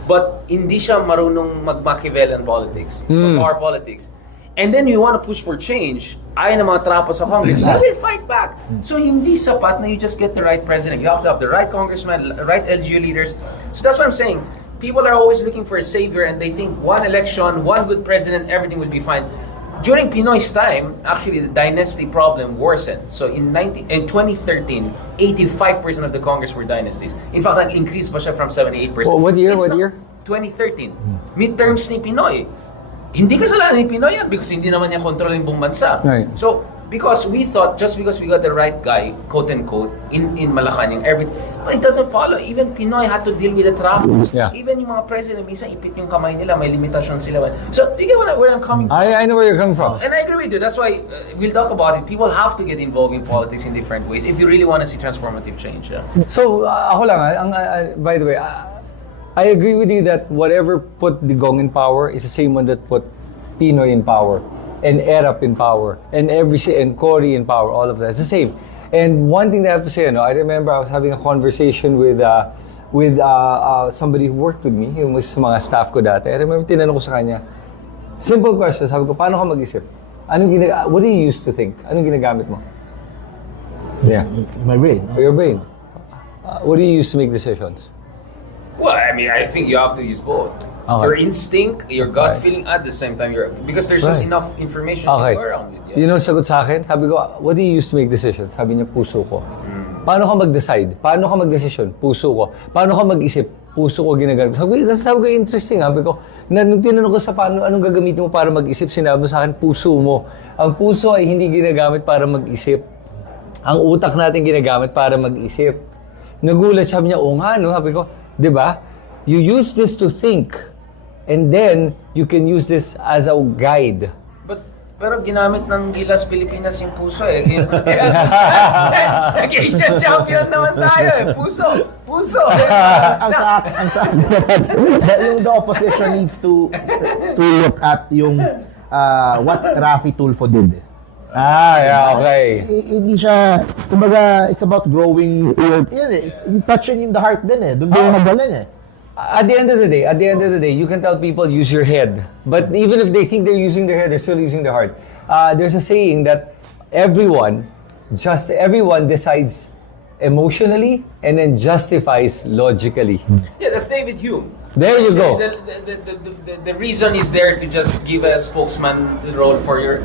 but hindi siya marunong mag-Machiavellian politics, power politics, and then you want to push for change, ayaw ng mga trapo sa Congress, they will fight back. So hindi sapat na you just get the right president. You have to have the right congressman, right LGU leaders. So that's what I'm saying. People are always looking for a savior and they think one election, one good president, everything will be fine. During Pinoy's time, actually the dynasty problem worsened. So in 2013, 85% of the Congress were dynasties. In fact, nag-increase pa siya from 78%. Well, what year? 2013. Midterms ni Pinoy. Hindi kasalanan ni Pinoy yan because hindi naman niya control yung buong bansa. Right. So, because we thought, just because we got the right guy, quote unquote, in Malacanang, it doesn't follow. Even Pinoy had to deal with the troubles. Yeah. Even yung mga president, minsan ipit yung kamay nila, may limitasyon sila. So, do you get where I'm coming from? I know where you're coming from. And I agree with you. That's why we'll talk about it. People have to get involved in politics in different ways if you really want to see transformative change. Yeah. So, ako lang, by the way, I agree with you that whatever put Digong in power is the same one that put Pinoy in power, and Erap in power, and Cory in power, all of that. It's the same. And one thing that I have to say, I remember I was having a conversation with somebody who worked with me, yung was mga staff ko dati. I remember tinanong ko sa kanya, simple question, sabi ko, paano ka mag-isip? What do you used to think? Anong ginagamit mo? Yeah. My brain. Your brain. What do you use to make decisions? Well, I mean, I think you have to use both. Okay. Your instinct, your gut feeling at the same time. Because there's just enough information to go around it. Yeah. You know, sagot sa akin, sabi ko, what do you use to make decisions? Sabi niya, puso ko. Paano ka mag-decide? Paano ka mag-desisyon? Puso ko. Paano ka mag-isip? Puso ko ginagamit. Sabi ko, interesting. Sabi ko, nung tinanong ko sa paano, anong gagamitin mo para mag-isip, sinabi mo sa akin, puso mo. Ang puso ay hindi ginagamit para mag-isip. Ang utak natin ginagamit para mag-isip. Nagulat, sabi niya, nga, no? Sabi ko, di ba? You use this to think. And then, you can use this as a guide. Pero ginamit ng Gilas Pilipinas yung puso eh. Asian champion naman tayo eh. Puso. ang sa yung the opposition needs to look at yung what Rafi Tulfo did. Yeah, okay. Hindi siya, kumbaga, it's about growing, touching in the heart din eh. Doon din magaling eh. At the end of the day, you can tell people use your head. But even if they think they're using their head, they're still using their heart. There's a saying that everyone decides emotionally and then justifies logically. Yeah, that's David Hume. There you go. The reason is there to just give a spokesman role for your...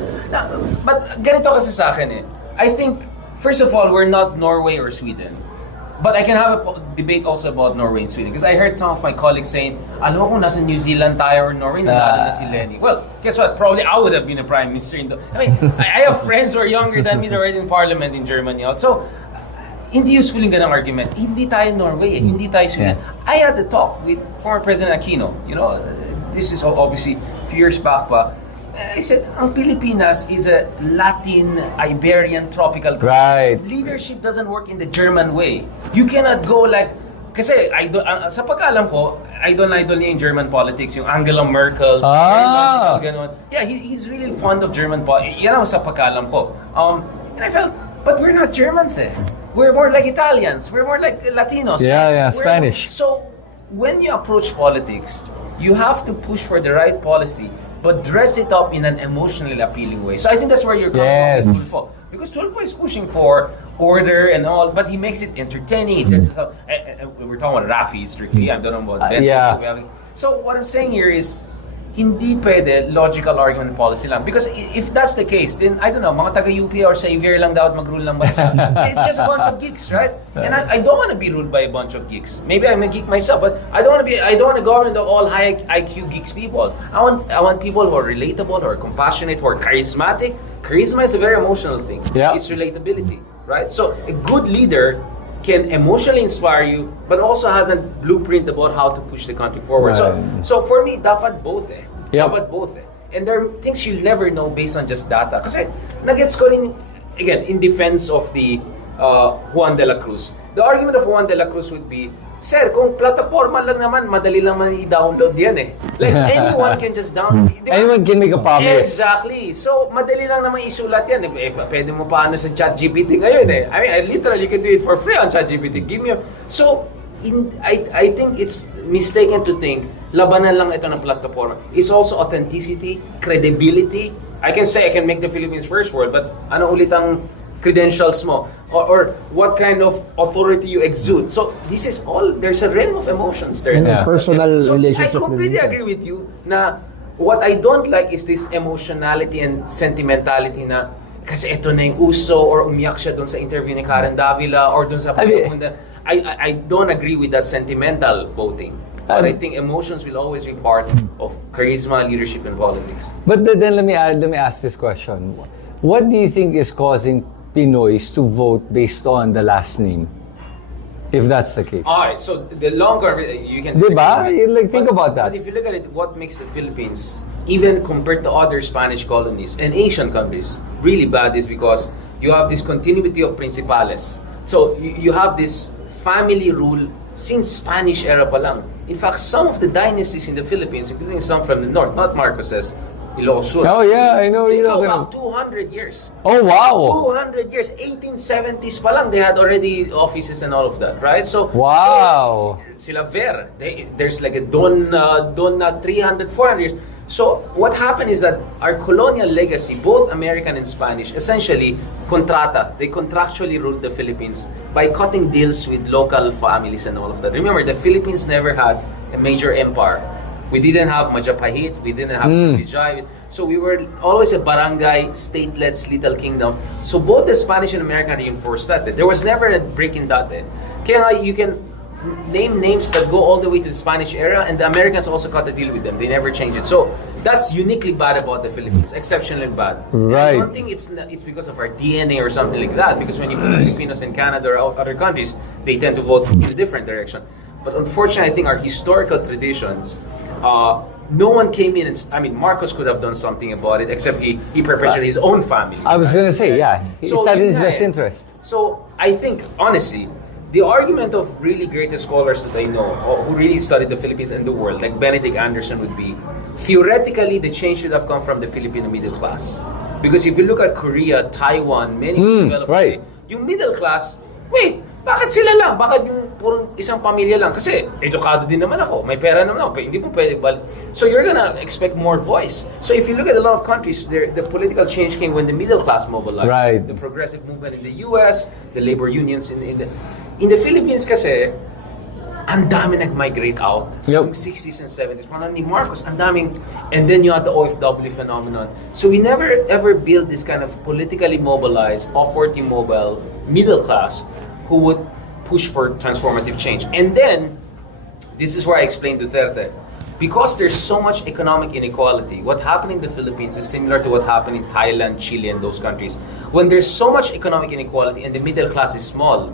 But ganito kasi sa akin eh. I think, first of all, we're not Norway or Sweden. But I can have a debate also about Norway and Sweden. Because I heard some of my colleagues saying, alam mo kung nasa New Zealand tayo or Norway, nanalo na si Lenny. Well, guess what? Probably I would have been a prime minister. I mean, I have friends who are younger than me that are in parliament in Germany. So, hindi useful yung ganang argument. Hindi tayo Norway, hindi tayo Sweden. Yeah. I had a talk with former President Aquino. You know, this is obviously a few years back pa. I said, ang Pilipinas is a Latin, Iberian, tropical country. Right. Leadership doesn't work in the German way. You cannot go like, kasi sa pagkaalam ko, idol niya in German politics, yung Angela Merkel, ganun. Yeah, he's really fond of German politics. Yan ang sa pagkaalam ko. And I felt, but we're not Germans eh. We're more like Italians. We're more like Latinos. Yeah, Spanish. So, when you approach politics, you have to push for the right policy, but dress it up in an emotionally appealing way. So I think that's where you're coming from with Tulfo. Because Tulfo is pushing for order and all, but he makes it entertaining. He dresses up. We're talking about Rafi strictly. I don't know about Ben. Yeah. So what I'm saying here is, hindi pwede logical argument policy lang. Because if that's the case, then I don't know, mga taga-UP or Xavier lang dapat mag-rule ng bansa. It's just a bunch of geeks, right? And I don't want to be ruled by a bunch of geeks. Maybe I'm a geek myself, but I don't want to govern the all high IQ geeks people. I want people who are relatable, who are compassionate, who are charismatic. Charisma is a very emotional thing. Yeah. It's relatability, right? So a good leader can emotionally inspire you, but also has a blueprint about how to push the country forward. Right. So for me, dapat both eh. Yep. Dapat both eh. And there are things you'll never know based on just data. Kasi nagets ko rin, again, in defense of the Juan de la Cruz. The argument of Juan de la Cruz would be, sir, kung plataforma lang naman, madali lang man i-download yan eh. Like, anyone can just download. Anyone can make a promise. Exactly. So, madali lang naman isulat yan. Pwede mo paano sa ChatGPT ngayon eh. I mean, I literally can do it for free on ChatGPT. Give me a... So, I think it's mistaken to think, labanan lang ito ng plataforma. It's also authenticity, credibility. I can say I can make the Philippines first world, but ano ulit ang credentials mo? Or what kind of authority you exude. So this is all, there's a realm of emotions there. And personal so relationship. I completely agree with you na what I don't like is this emotionality and sentimentality na kasi ito na yung uso or umiyak siya doon sa interview ni Karen Davila or doon sa I don't agree with that sentimental voting. But I think emotions will always be part of charisma, leadership, and politics. But then let me ask this question. What do you think is causing Pinoys to vote based on the last name? If that's the case. Alright, so the longer you can... Diba? Like, think about that. But if you look at it, what makes the Philippines, even compared to other Spanish colonies and Asian countries, really bad is because you have this continuity of principales. So you have this family rule since Spanish era pa lang. In fact, some of the dynasties in the Philippines, including some from the north, not Marcoses, Ilocos Sur. Oh yeah, I know. They You go know. back 200 years. Oh wow. 200 years, 1870s pa lang, they had already offices and all of that, right? So, Wow. so sila Ver, there's like a Don 300, 400 years. So, what happened is that our colonial legacy, both American and Spanish, essentially, they contractually ruled the Philippines by cutting deals with local families and all of that. Remember, the Philippines never had a major empire. We didn't have Majapahit, we didn't have Srivijay. So we were always a barangay, state-led little kingdom. So both the Spanish and American reinforced that. There was never a break in that. Kaya nga, you can name names that go all the way to the Spanish era, and the Americans also cut a deal with them. They never changed it. So that's uniquely bad about the Philippines, exceptionally bad. Right. And I don't think it's because of our DNA or something like that, because when you put Filipinos in Canada or other countries, they tend to vote in a different direction. But unfortunately, I think our historical traditions, no one came in and, I mean, Marcos could have done something about it, except he perpetuated his own family. I was gonna say, yeah, it's not in his best interest. So I think, honestly, the argument of really greatest scholars that I know, who really studied the Philippines and the world, like Benedict Anderson would be, theoretically, the change should have come from the Filipino middle class. Because if you look at Korea, Taiwan, many developed right. yung middle class, wait, bakit sila lang? Bakit yung purong isang pamilya lang? Kasi edukado din naman ako, may pera naman ako, hindi mo pwede So you're gonna expect more voice. So if you look at a lot of countries, the political change came when the middle class mobilized. Right. The progressive movement in the US, the labor unions in the Philippines kasi, ang dami nag-migrate out. Yep. Yung 60s and 70s. Parang ni Marcos, ang daming, and then you had the OFW phenomenon. So we never ever built this kind of politically mobilized, upwardly mobile, middle class who would push for transformative change. And then, this is where I explained Duterte. Because there's so much economic inequality, what happened in the Philippines is similar to what happened in Thailand, Chile, and those countries. When there's so much economic inequality and the middle class is small,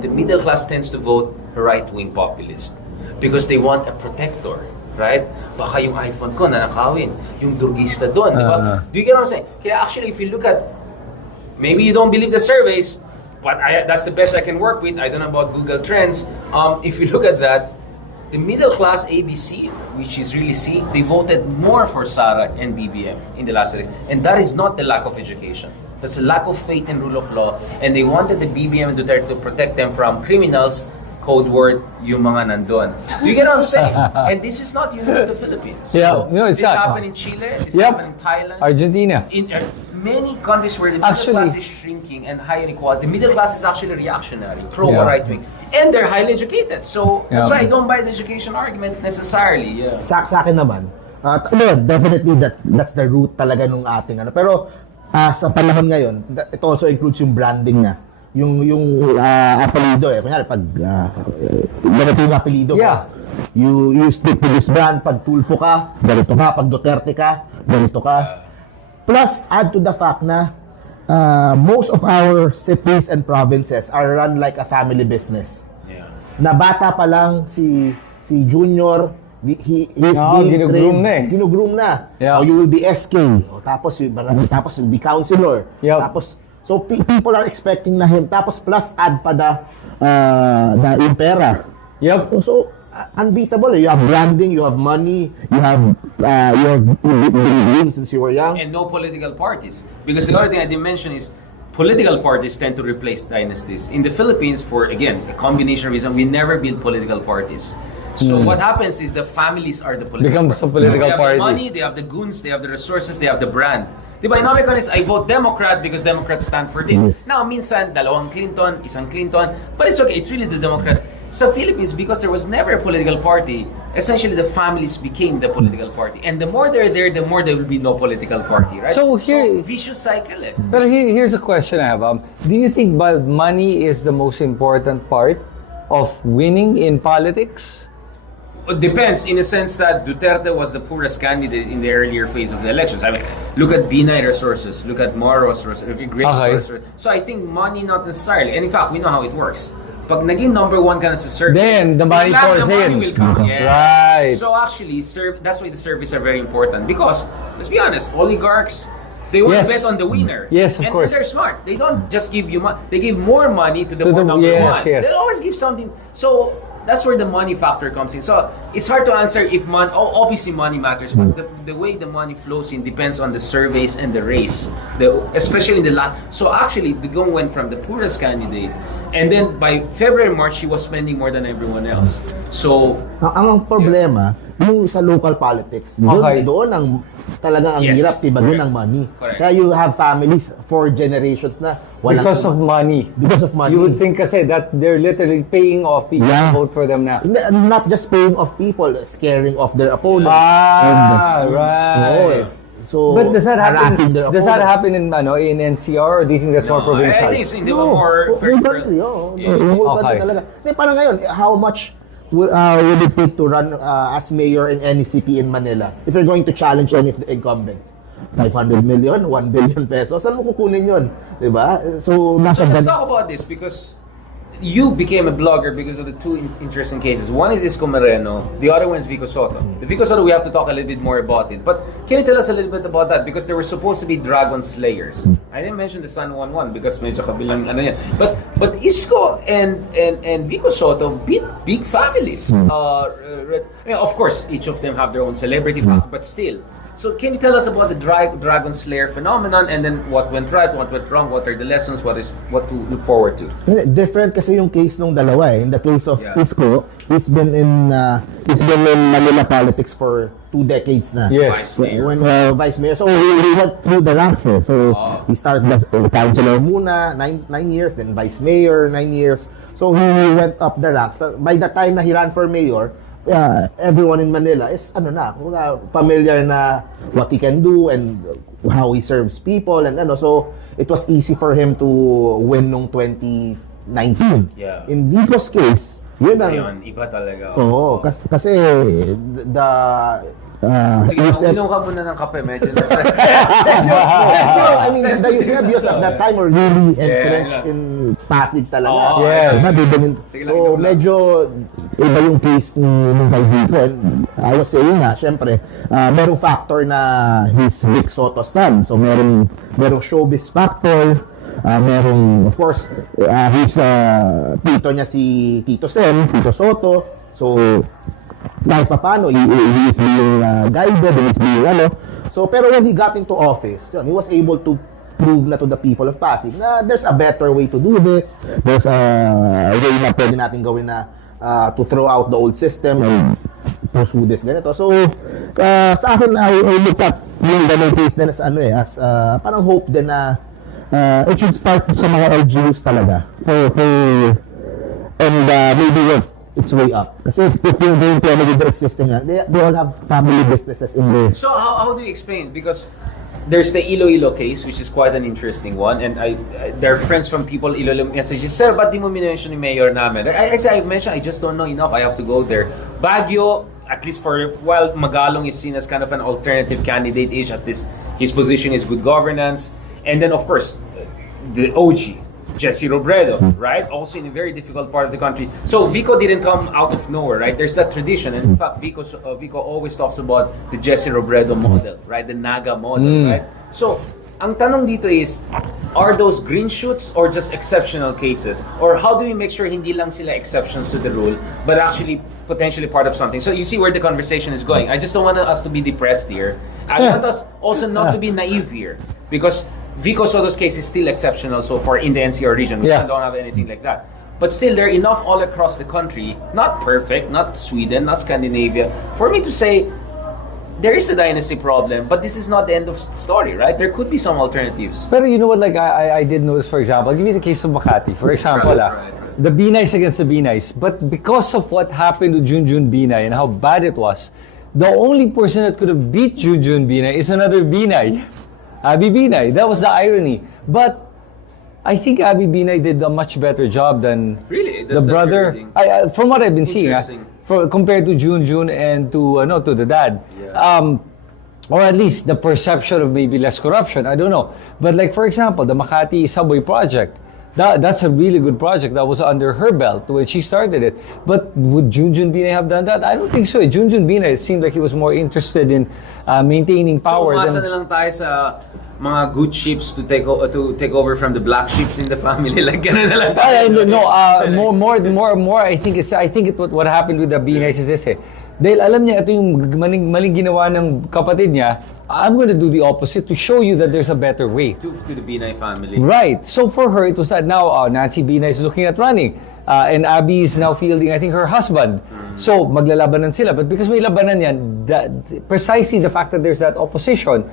the middle class tends to vote right-wing populist because they want a protector, right? Baka yung iPhone ko nanakawin, yung durgista doon, di ba? Do you get what I'm saying? Kaya actually, if you look at, maybe you don't believe the surveys, but that's the best I can work with. I don't know about Google Trends. If you look at that, the middle class ABC, which is really C, they voted more for Sara and BBM in the last election. And that is not the lack of education. That's a lack of faith in rule of law. And they wanted the BBM and Duterte to protect them from criminals, code word, yung mga nandun. Do you get what I'm saying? And this is not unique to the Philippines. Yeah, no, it's this not. happened in Chile, this happened in Thailand. Argentina. In many countries where the middle class is shrinking and high inequality, the middle class is actually reactionary, pro or right wing, and they're highly educated. So that's why I don't buy the education argument necessarily. Yeah. Sa akin naman, definitely that's the root talaga nung ating ano. Pero sa panahon ngayon, it also includes yung branding na. Yung apelido Kunyari, pag ganito yung apelido mo, you stick to this brand. Pag Tulfo ka, ganito ka. Pag Duterte ka, ganito ka. Plus, add to the fact na most of our cities and provinces are run like a family business. Yeah. Na bata pa lang si Junior, he's being trained. Ginugroom na. Yeah. You will be SK. Tapos you'll be counselor. Yep. Tapos, so people are expecting na him. Tapos plus add pa yung pera. Yep. So unbeatable. You have branding, you have money, you have dreams since you were young. And no political parties. Because the other thing I didn't mention is political parties tend to replace dynasties. In the Philippines, for again, a combination of reasons, we never build political parties. So what happens is the families are the political becomes a political they have party. The money, they have the goons, they have the resources, they have the brand. Diba, in other countries, I vote Democrat because Democrats stand for this. Yes. Now, minsan, dalawang Clinton, isang Clinton, but it's okay, it's really the Democrat. Sa Philippines, because there was never a political party, essentially the families became the political party. And the more they're there, the more there will be no political party, right? So here, vicious cycle. But here's a question I have. Do you think money is the most important part of winning in politics? It depends, in a sense that Duterte was the poorest candidate in the earlier phase of the elections. I mean, look at B9 resources, look at Moro's resources, look at Grace resources. So I think money not necessarily. And in fact, we know how it works. Pag naging number one ka na sa survey, then the money pours in. The money will come. Yeah. Right. So actually, that's why the surveys are very important. Because, let's be honest, oligarchs, they will bet on the winner. Yes, of course. And they're smart. They don't just give you money. They give more money to the more number one. Yes. They always give something. So, that's where the money factor comes in. So it's hard to answer if money. Obviously, money matters, but the way the money flows in depends on the surveys and the race. Especially in the last. So actually, the Gong went from the poorest candidate, and then by February, March, she was spending more than everyone else. So ang problema, yung sa local politics, doon ang talagang ang hirap tibagin ng money. Correct. Kaya you have families for generations na walang Because of money. Because of money. You would think kasi that they're literally paying off people to vote for them now. Not just paying off people, scaring off their opponents. Right. So, But does that harassing their happen? Does that opponents. happen in NCR, or do you think that's more provincial? I think it's in the more whole country, whole country talaga. Parang ngayon, how much would it take to run as mayor in any city in Manila if you're going to challenge any of the incumbents? 500 million, 1 billion pesos. Saan mo kukunin yun? Diba? So, let's talk about this because you became a blogger because of the two interesting cases. One is Isko Moreno, the other one is Vico Soto. The Vico Soto, we have to talk a little bit more about it. But can you tell us a little bit about that? Because there were supposed to be dragon slayers. I didn't mention the San Juan one because medyo kabilang ano yan. But Isko and Vico Soto beat big families. Of course, each of them have their own celebrity factor, but still. So can you tell us about the Dragon Slayer phenomenon, and then what went right, what went wrong, what are the lessons, what to look forward to? Different kasi yung case nung dalawa. In the case of Isko, he's been in Manila politics for 2 decades na. Yes. When vice mayor. So he went through the ranks. So he started as councilor muna, 9 years, then vice mayor, 9 years. So he went up the ranks. By the time na he ran for mayor, everyone in Manila is familiar na what he can do and how he serves people and so it was easy for him to win nung 2019. In Vico's case, yun ang iba talaga. Kasi the Uminom ka muna ng kape, medyo na-stress. I mean, the Eusebius at that time were really entrenched in Pasig talaga. So, medyo iba yung case ni Vico. And I was saying syempre, merong factor na he's Vic Soto's son. So, merong showbiz factor. Merong, of course, he's tito niya si Tito Sen, Tito Soto. So, kahit pa paano, he is being guided, he is being So, pero when he got into office, he was able to prove na to the people of Pasig na there's a better way to do this. There's a way na pwede natin gawin na to throw out the old system and pursue this ganito. So, sa akin, I look at yung ganun case din as parang hope din na it should start sa mga LGUs talaga. And maybe work its way up. Kasi if you're going to with the existing, they all have family businesses in there. So how do you explain? Because there's the Iloilo case, which is quite an interesting one, and there are friends from people Iloilo messages, sir, ba't di mo minention ni mayor namin? I've mentioned, I just don't know enough, I have to go there. Baguio, at least while Magalong is seen as kind of an alternative candidate, at this, his position is good governance, and then of course, the OG, Jesse Robredo, right? Also in a very difficult part of the country. So Vico didn't come out of nowhere, right? There's that tradition, and in fact, Vico always talks about the Jesse Robredo model, right? The Naga model, right? So, ang tanong dito is, are those green shoots or just exceptional cases? Or how do we make sure hindi lang sila exceptions to the rule, but actually potentially part of something? So you see where the conversation is going. I just don't want us to be depressed here. I want us also not to be naive here, because Vico Soto's case is still exceptional so far in the NCR region. We don't have anything like that. But still, there are enough all across the country, not perfect, not Sweden, not Scandinavia, for me to say there is a dynasty problem, but this is not the end of story, right? There could be some alternatives. But you know what, like I did notice, for example, I'll give you the case of Makati. For example, the Binays against the Binays. But because of what happened to Junjun Binay and how bad it was, the only person that could have beat Junjun Binay is another Binay. Abby Binay. That was the irony. But I think Abby Binay did a much better job than the brother. From what I've been seeing, compared to Junjun and to the dad. Or at least the perception of maybe less corruption. I don't know. But like, for example, the Makati subway project. That's a really good project that was under her belt when she started it. But would Junjun Binay have done that? I don't think so. Junjun Binay, it seemed like he was more interested in maintaining power. So umasa na lang tayo sa mga good sheeps to take over from the black sheeps in the family, like ganun na lang. More. I think what happened with the Be Nice is this Dahil alam niya ito yung maling ginawa ng kapatid niya, I'm going to do the opposite to show you that there's a better way. To the Binay family. Right. So for her, it was that now Nancy Binay is looking at running. And Abby is now fielding, I think, her husband. So maglalabanan sila. But because may labanan yan, precisely the fact that there's that opposition,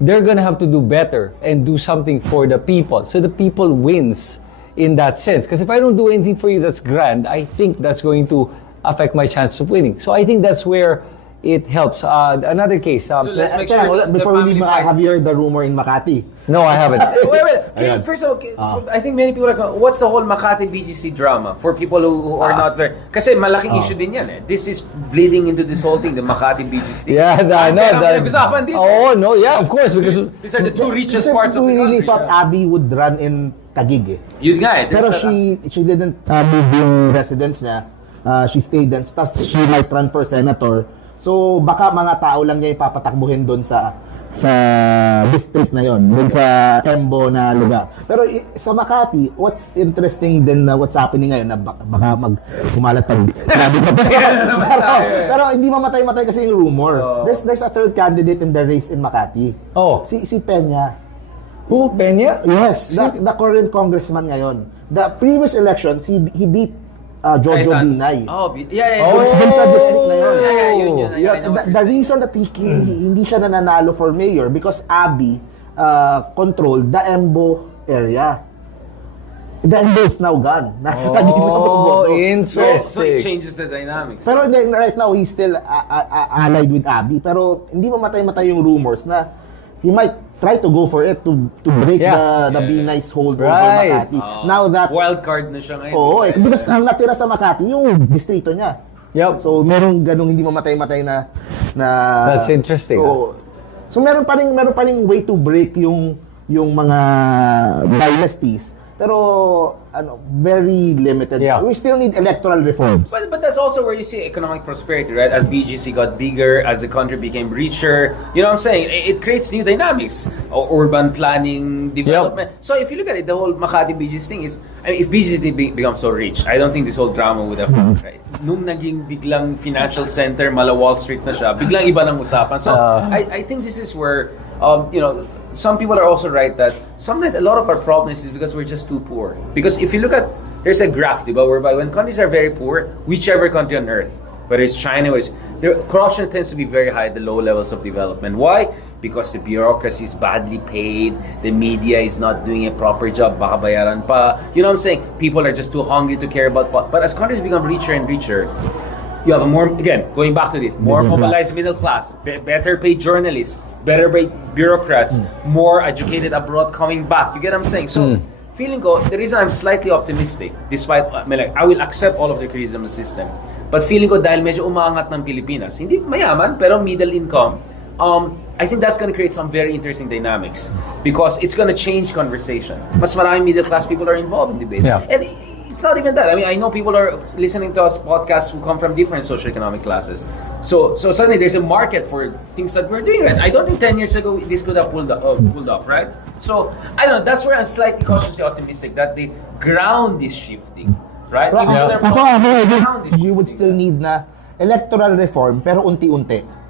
they're gonna have to do better and do something for the people. So the people wins in that sense. Because if I don't do anything for you that's grand, I think that's going to affect my chances of winning. So I think that's where it helps. Another case. So let's make sure before we leave, have you heard the rumor in Makati? No, I haven't. Wait. Okay, first of all, I think many people are going, what's the whole Makati BGC drama for people who are not very... Kasi malaking issue din yan This is bleeding into this whole thing, the Makati BGC. Yeah, of course, because these are the two richest parts of the country. We really thought Abby would run in Taguig Yun nga Pero she didn't move yung residence niya. She stayed then. Tapos she might run for senator. So baka mga tao lang niya ipapatakbuhin doon sa district na yon, doon sa Embo na lugar. Pero sa Makati, what's interesting din na what's happening ngayon na baka kumalat pa. Pero hindi mamatay-matay kasi yung rumor. There's a third candidate in the race in Makati. Si Peña. Who? Peña? Yes, the current congressman ngayon. The previous elections, he beat Jojo Binay. Dun sa district na yun. The reason that hindi siya nananalo for mayor because Abby controlled the Embo area. The Embo is now gone. Nasa Taguig na Boto. Interesting. So it changes the dynamics. Pero right now, he's still allied with Abby. Pero hindi mamatay-matay yung rumors na he might try to go for it to break the Be Nice hold over Makati. Now that wild card na siya ngayon. Because ang natira sa Makati yung distrito niya. Yep. So merong ganung hindi mamatay-matay na That's interesting. So meron pa ring way to break yung mga dynasties. Pero very limited. We still need electoral reforms. But that's also where you see economic prosperity, right? As BGC got bigger, as the country became richer, you know what I'm saying? It creates new dynamics. Urban planning, development. So if you look at it, the whole Makati BGC thing is, if BGC becomes so rich, I don't think this whole drama would have happened, right? Nung naging biglang financial center, mala Wall Street na siya, biglang iba ng usapan. So I think this is where, some people are also right that sometimes a lot of our problems is because we're just too poor. Because if you look at, there's a graph, diba, whereby when countries are very poor, whichever country on earth, whether it's China or corruption tends to be very high at the low levels of development. Why? Because the bureaucracy is badly paid, the media is not doing a proper job, baka bayaran pa. You know what I'm saying? People are just too hungry to care about. But as countries become richer and richer, you have a more, again, going back to it, more mobilized middle class, better paid journalists, better paid bureaucrats, more educated abroad coming back. You get what I'm saying? So, feeling ko, the reason I'm slightly optimistic, despite, I will accept all of the criticism of the system, but feeling ko dahil medyo umaangat ng Pilipinas, hindi mayaman, pero middle income, I think that's going to create some very interesting dynamics because it's going to change conversation. Mas maraming middle class people are involved in debate. And it's not even that. I mean, I know people are listening to us podcasts who come from different socioeconomic classes. So suddenly there's a market for things that we're doing. Right? I don't think 10 years ago this could have pulled off, right? So I don't know. That's where I'm slightly cautiously optimistic that the ground is shifting, right? You would still need na electoral reform pero unti-unti.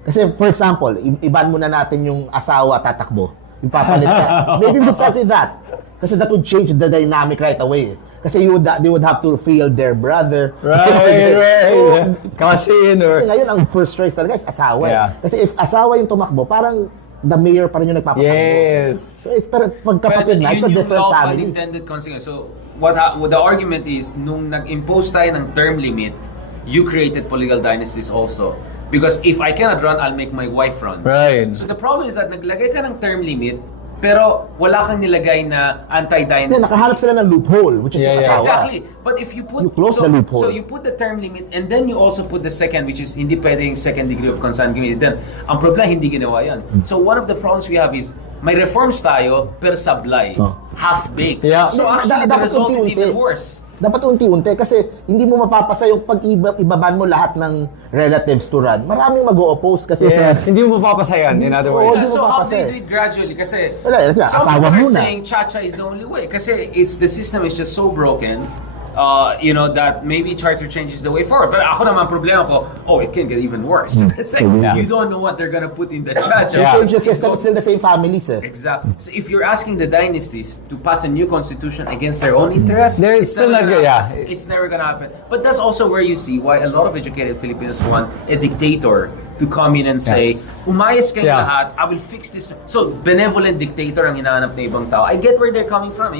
Kasi for example, iban muna natin yung asawa tatakbo. Yung papalit siya. Maybe we'd start with that. Kasi that would change the dynamic right away. Kasi they would have to field their brother. Right. Kasi ngayon, ang first choice talaga is asawa. Kasi if asawa yung tumakbo, parang the mayor pa rin yung nagpapatakbo. Yes. So, pero pagkapatid na, it's a different family. Unintended consequence. So, what the argument is, nung nag-impose tayo ng term limit, you created political dynasties also. Because if I cannot run, I'll make my wife run. Right. So the problem is that naglagay ka ng term limit, pero wala kang nilagay na anti-dynasty. Nakahanap sila ng loophole, which is yung asawa. Exactly. But if you close the loophole. So you put the term limit and then you also put the second, which is hindi pwedeng second degree of consanguinity. Then, ang problema, hindi ginawa yan. So one of the problems we have is, may reforms tayo, pero sablay. Half-baked. Yeah. So actually, the result is even worse. dapat unti-unti kasi hindi mo mapapasa yung pag ibaban mo lahat ng relatives to run. Maraming mag-o-oppose kasi hindi mo mapapasayan, in other Oo, words. di mo So how do mapapasa you eh. do it gradually? Kasi Wala, some asawa people are muna. saying cha-cha is the only way. Kasi the system is just so broken. That maybe charter change is the way forward. But ako naman problema ko, it can get even worse. It's like, you don't know what they're gonna put in the cha-cha. Yeah. Change the system, it's still the same families eh. Exactly. So if you're asking the dynasties to pass a new constitution against their own interests, It's still never not- gonna- yeah. it's never gonna happen. But that's also where you see why a lot of educated Filipinos want a dictator to come in and say, umayos kayong Yeah. lahat, I will fix this. So, benevolent dictator ang hinahanap na ibang tao. I get where they're coming from.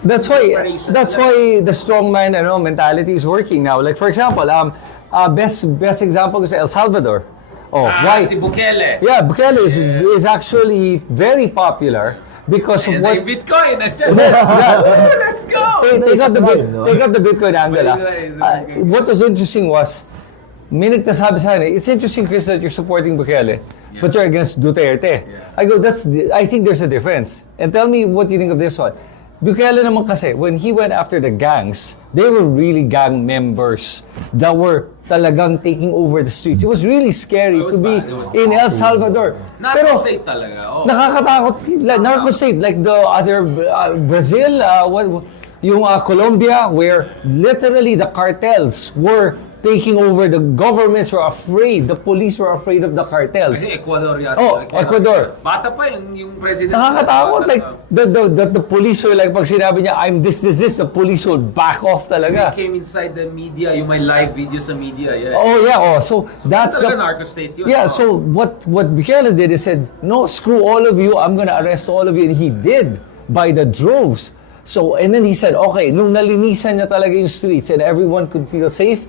That's why the strongman mentality is working now. Like for example, best example is El Salvador. Why? Si Bukele. Yeah, Bukele is actually very popular because of And what. Bitcoin. Let's go! They got the Bitcoin angle. What was interesting was, may nagtasabi sa akin, it's interesting, Chris, that you're supporting Bukele, but you're against Duterte. I go, I think there's a difference. And tell me what you think of this one. Bukele naman kasi, when he went after the gangs, they were really gang members that were talagang taking over the streets. It was really scary to be in El Salvador. Narco-state talaga. Nakakatakot. Narco-state, like the other Brazil, yung Colombia, where literally the cartels were taking over. The governments were afraid. The police were afraid of the cartels. Kasi Ecuador yata. Ecuador. Bata pa yung president. Nakakatakot. Like, the police were like, pag sinabi niya, I'm this, the police will back off talaga. They came inside the media, yung may live video sa media. Yeah. So that's talaga narco-state yun. Yeah, so what Bukele did is said, no, screw all of you, I'm gonna arrest all of you. And he did, by the droves. So, and then he said, okay, nung nalinisan niya talaga yung streets and everyone could feel safe,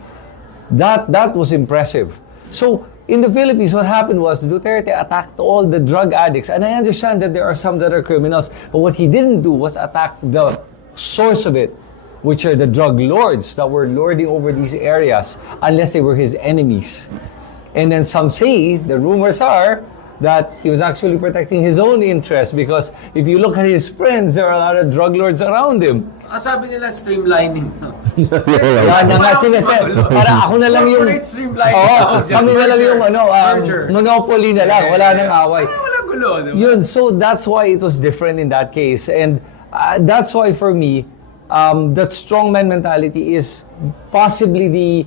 that was impressive. So, in the Philippines, what happened was Duterte attacked all the drug addicts. And I understand that there are some that are criminals. But what he didn't do was attack the source of it, which are the drug lords that were lording over these areas, unless they were his enemies. And then some say, the rumors are, that he was actually protecting his own interests because if you look at his friends, there are a lot of drug lords around him. Sabi nila streamlining. Yan na nga sinasabi. Para ako na lang yung... Corporate streamlining. Kami na lang yung monopoly na lang. Wala nang away. Walang gulo. Diba? Yun, so that's why it was different in that case. And that's why for me, that strongman mentality is possibly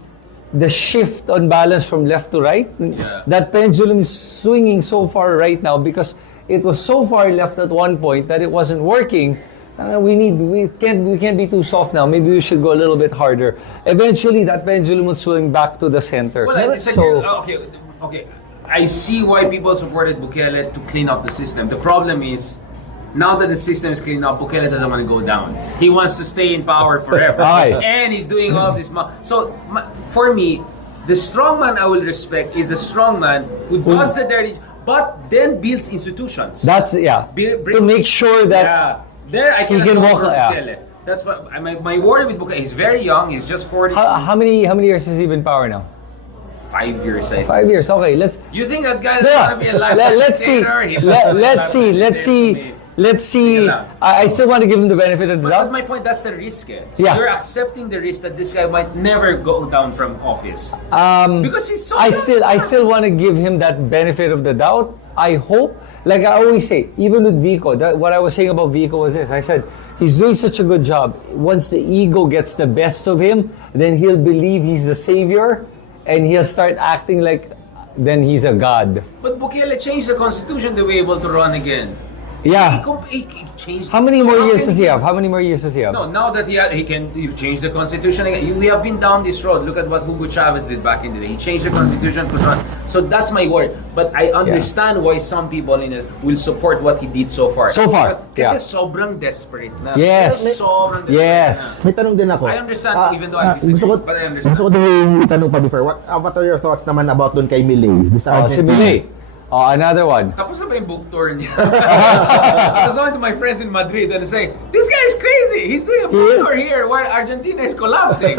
the shift on balance from left to right. Yeah. That pendulum is swinging so far right now because it was so far left at one point that it wasn't working. We can't be too soft now. Maybe we should go a little bit harder. Eventually, that pendulum will swing back to the center. Well, okay. I see why people supported Bukele to clean up the system. The problem is, now that the system is cleaned up, Bukele doesn't want to go down. He wants to stay in power forever. And he's doing all this. So, for me, the strongman I will respect is the strongman who does the dirty, but then builds institutions. That's, to make sure that there I he can walk. Bukele. That's what my worry with Bukele. He's very young. He's just 40. How many years has he been in power now? 5 years, I think. 5 years. Okay, let's. You think that guy doesn't want to be alive? Let's see. I still want to give him the benefit of the doubt. But my point, that's the risk. So Yeah. you're accepting the risk that this guy might never go down from office. Because he's so I still want to give him that benefit of the doubt. I hope, like I always say, even with Vico, what I was saying about Vico was this. I said, he's doing such a good job. Once the ego gets the best of him, then he'll believe he's the savior and he'll start acting like then he's a god. But Bukele changed the constitution to be able to run again. Yeah. He changed. How many So more how years can does he have? How many more years does he have? No, now that he can change the constitution again. We have been down this road. Look at what Hugo Chavez did back in the day. He changed the constitution to run. So that's my word. But I understand why some people in it will support what he did so far. Kasi sobrang desperate na. Yes. Sobrang desperate Yes. na. May tanong din ako. I understand even though I disagree, but I understand. Gusto ko din itanong pa before. What are your thoughts naman about doon kay Milei? Si Milei. Another one. Tapos na ba yung book tour niya? I was talking to my friends in Madrid and saying, this guy is crazy. He's doing a book tour here while Argentina is collapsing.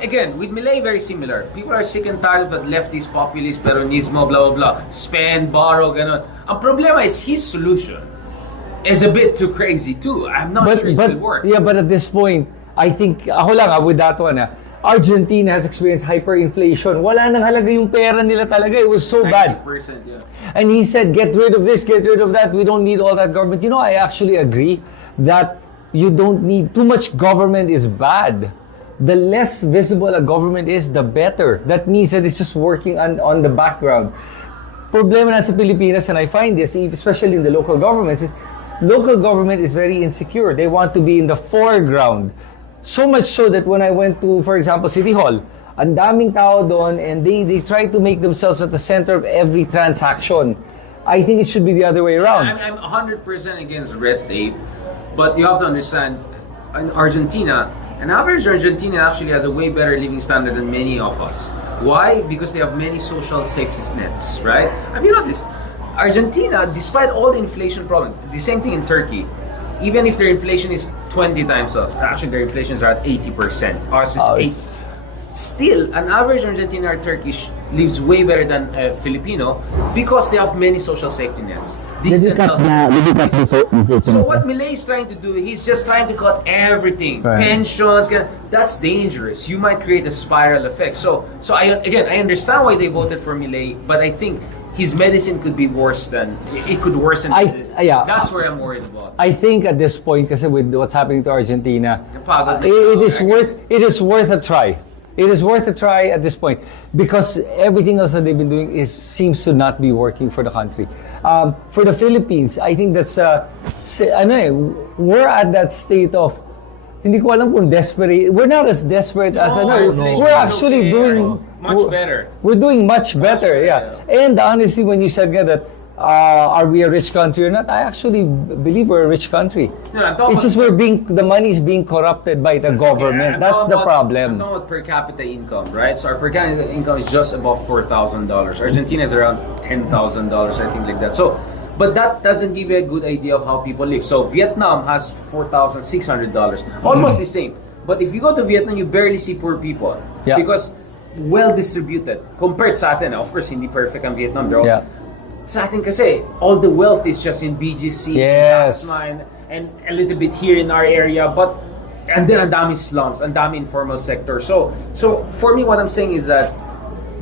Again, with Milei, very similar. People are sick and tired of leftist, populist, peronismo, blah, blah, blah. Spend, borrow, ganon. Ang problema is his solution is a bit too crazy too. I'm not sure it will work. Yeah, but at this point, I think, ako lang with that one, Argentina has experienced hyperinflation. Wala nang halaga yung pera nila talaga. It was so bad. 90%, yeah. And he said, get rid of this, get rid of that. We don't need all that government. You know, I actually agree that you don't need, too much government is bad. The less visible a government is, the better. That means that it's just working on the background. Problema na sa Pilipinas, and I find this, especially in the local governments, is local government is very insecure. They want to be in the foreground. So much so that when I went to, for example, City Hall, ang daming tao doon and they try to make themselves at the center of every transaction. I think it should be the other way around. I'm 100% against red tape, but you have to understand, in Argentina, an average Argentinian actually has a way better living standard than many of us. Why? Because they have many social safety nets, right? Have you noticed? Argentina, despite all the inflation problem, the same thing in Turkey, even if their inflation is 20 times us, actually their inflations are at 80%. Ours is 8. Still, an average Argentinian or Turkish lives way better than a Filipino because they have many social safety nets. So what Milei is trying to do, he's just trying to cut everything. Right. Pensions, that's dangerous. You might create a spiral effect. So I understand why they voted for Milei, but I think his medicine could be worse than it could worsen. Yeah. That's where I'm worried about. I think at this point, kasi with what's happening to Argentina, Pagod. it is worth a try. It is worth a try at this point because everything else that they've been doing seems to not be working for the country. For the Philippines, I think that's we're at that state of hindi ko alam kung desperate. We're not as desperate as we're actually doing much better. We're doing much better, yeah. And honestly, when you said that, are we a rich country or not? I actually believe we're a rich country. No, it's just the money is being corrupted by the government. That's the problem. I'm talking about per capita income, right? So our per capita income is just above $4,000. Argentina is around $10,000, I think, like that. So, but that doesn't give you a good idea of how people live. So Vietnam has $4,600, almost the same. But if you go to Vietnam, you barely see poor people because well distributed compared sa atin. Of course, hindi perfect ang Vietnam, bro. Yeah. Sa atin kasi, all the wealth is just in BGC, Yes. Mine, and a little bit here in our area. But and then ang dami slums, ang dami informal sector. So for me, what I'm saying is that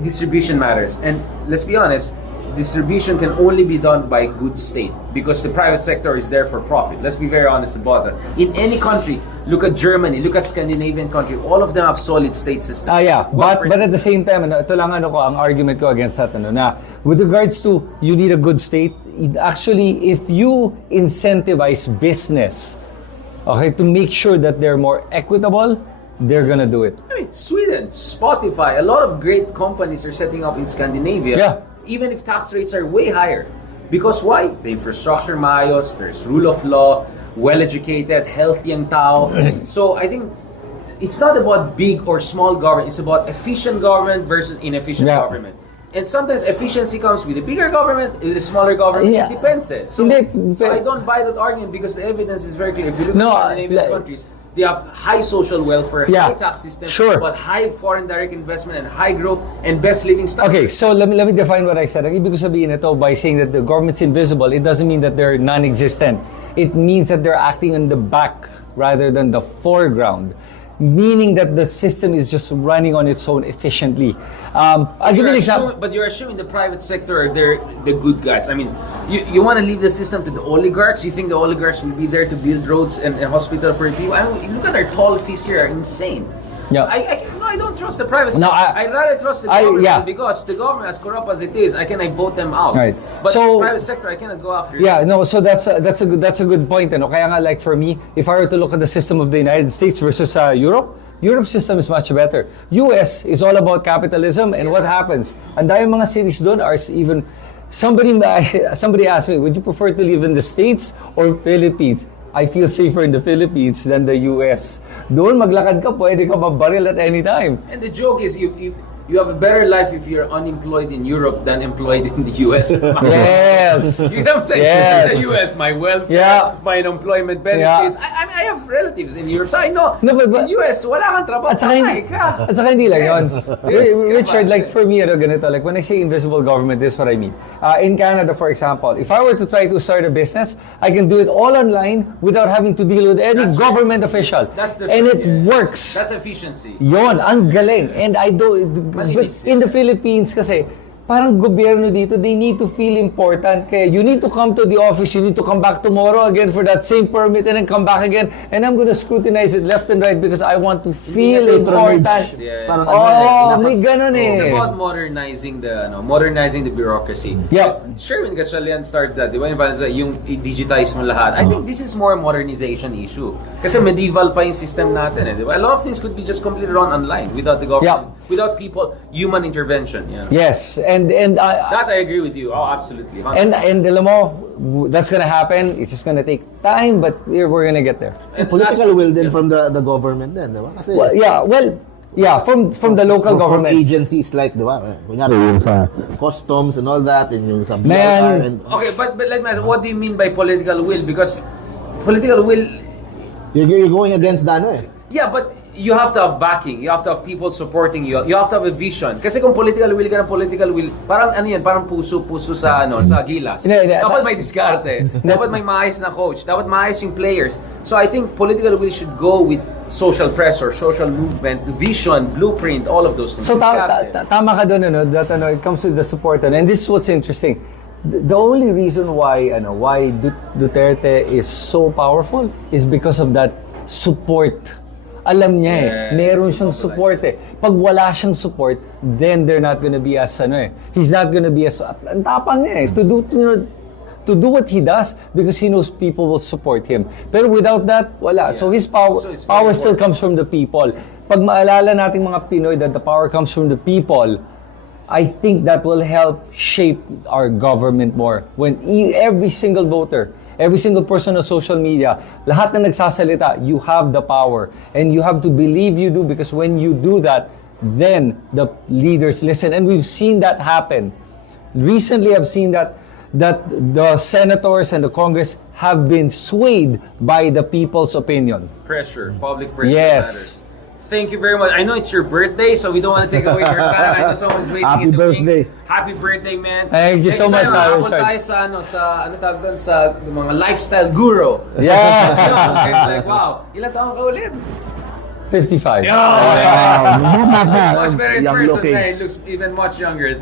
distribution matters. And let's be honest, distribution can only be done by good state because the private sector is there for profit. Let's be very honest about that. In any country, look at Germany, look at Scandinavian country, all of them have solid state systems. But at the same time, ito lang ang argument ko against that, na with regards to you need a good state, actually, if you incentivize business, to make sure that they're more equitable, they're gonna do it. I mean, Sweden, Spotify, a lot of great companies are setting up in Scandinavia. Yeah. Even if tax rates are way higher. Because why? The infrastructure maayos, there's rule of law, well-educated, healthy ang tao. So I think it's not about big or small government, it's about efficient government versus inefficient government. And sometimes efficiency comes with a bigger government, with a smaller government. It depends. So I don't buy that argument because the evidence is very clear. If you look at Scandinavian countries, they have high social welfare, high tax system, but high foreign direct investment and high growth and best living standards. Okay, so let me define what I said. Ang ibig sabihin ito by saying that the government's invisible, it doesn't mean that they're non-existent. It means that they're acting on the back rather than the foreground. Meaning that the system is just running on its own efficiently. I'll give you an example. But you're assuming the private sector are the good guys. I mean, you want to leave the system to the oligarchs? You think the oligarchs will be there to build roads and hospital for people? I mean, look at our toll fees here, are insane. Yeah. I don't trust the private sector. I'd rather trust the government because the government, as corrupt as it is, I vote them out. Right. But so, the private sector, I cannot go after. So that's a good point. Kaya nga, like for me, if I were to look at the system of the United States versus Europe's system is much better. US is all about capitalism, and what happens? And dahil mga cities doon are even somebody asked me, would you prefer to live in the States or Philippines? I feel safer in the Philippines than the US. Doon maglakad ka, pwede ka mabaril at any time. And the joke is, you you have a better life if you're unemployed in Europe than employed in the US. Yes. You know what I'm saying? Yes. In the US, my welfare, Yeah. my unemployment benefits. I have relatives in Europe, so I know. No, but in US, wala kang trabaho. At saka, patay ka. at saka hindi lang yun. Yes. Richard, like for me, ganito, like when I say invisible government, this is what I mean. In Canada, for example, if I were to try to start a business, I can do it all online without having to deal with any That's government official. That's the and it yeah. works. That's efficiency. Yon, ang galing. And I don't, but Malinis in the Philippines kasi, parang gobyerno dito, they need to feel important. Kaya you need to come to the office, you need to come back tomorrow again for that same permit and then come back again. And I'm gonna scrutinize it left and right because I want to feel important. Yeah. Parang May ganun It's eh. about modernizing the bureaucracy. Yep. Sherwin Gatchalian started that, di ba? Yung i-digitize mo lahat. I think this is more a modernization issue. Kasi medieval pa yung system natin eh, di ba? A lot of things could be just completely run online without the government, without people, human intervention. Yeah. Yes, and That I agree with you. Oh, absolutely. 100%. and alam mo, that's gonna happen. It's just gonna take time, but we're gonna get there. And political will din from the government din, di ba? Kasi from the local government. From agencies like, di ba? Kunyari yung sa customs and all that, and yung sa BIR. Man. And, Okay, but let me ask, what do you mean by political will? Because political will, you're going against the ano eh. yeah, but you have to have backing. You have to have people supporting you. You have to have a vision. Kasi kung political will ka ng political will, parang ano yan, parang puso sa gilas. Hindi. Dapat may diskarte. Dapat may maayos na coach. Dapat maayos yung players. So I think political will should go with social pressure, social movement, vision, blueprint, all of those things. So tama ka doon, that it comes with the support, and this is what's interesting. The only reason why Duterte is so powerful is because of that support. Alam niya meron siyang support eh. Pag wala siyang support, then they're not gonna be as he's not gonna be as, ang tapang niya eh, to do what he does because he knows people will support him. Pero without that, wala. Yeah. So his power still comes from the people. Pag maalala nating mga Pinoy that the power comes from the people, I think that will help shape our government more. When every single voter, every single person on social media, lahat na nagsasalita, you have the power. And you have to believe you do, because when you do that, then the leaders listen. And we've seen that happen. Recently, I've seen that the senators and the Congress have been swayed by the people's opinion. Pressure, public pressure Yes. matters. Thank you very much. I know it's your birthday, so we don't want to take away your time. I know someone's waiting Happy in the birthday. wings. Happy birthday, man. Thank you so much, Next time, Richard. tayo sa mga lifestyle guru. Yeah. Like, wow, ilan taon ka ulit? 55. Much better in Young person, looking. man. He looks even much younger.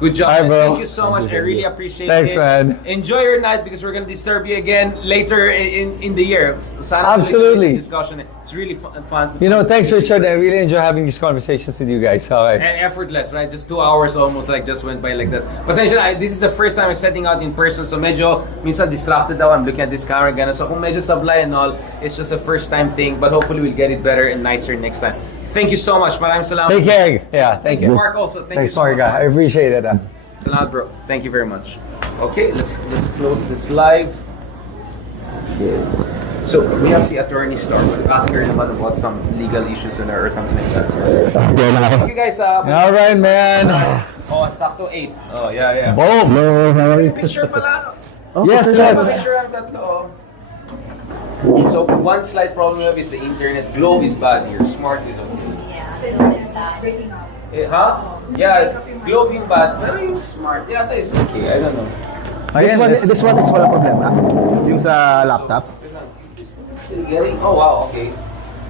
Good job, Hi, man. bro. Thank you so much. I really appreciate Thanks, it. man. Enjoy your night because we're gonna disturb you again later in the year. Sana Absolutely. Discussion. It's really fun. Thanks, Richard. I really enjoy having these conversations with you guys. Okay. And effortless, right? Just 2 hours almost just went by like that. Pasensya na, this is the first time I'm setting out in person, so medyo minsan distracted daw. I'm looking at this camera ganun. So kung medyo sablay and all, it's just a first time thing, but hopefully we'll get it better and nicer next time. Thank you so much. Maraming salamat. Take care. Yeah, thank you. Mark also. Thank Thanks, you so Mark. much. I appreciate it. Salamat, bro. Thank you very much. Okay, let's close this live. Okay. So we have the attorney star. Ask her naman about some legal issues in her or something like that. Thank you guys. All right, man. Oh, sakto 8. Oh, yeah. Boom. Picture pala. Yes, let's. Picture ang tatlo. So one slight problem we have is the internet. Globe is bad here. Smart is okay. Yeah, film is bad. Breaking up. Yeah, Globe yung bad. Pero yung smart yata is okay. I don't know. This one is wala problema. Yung sa laptop. Still getting? Oh wow, okay.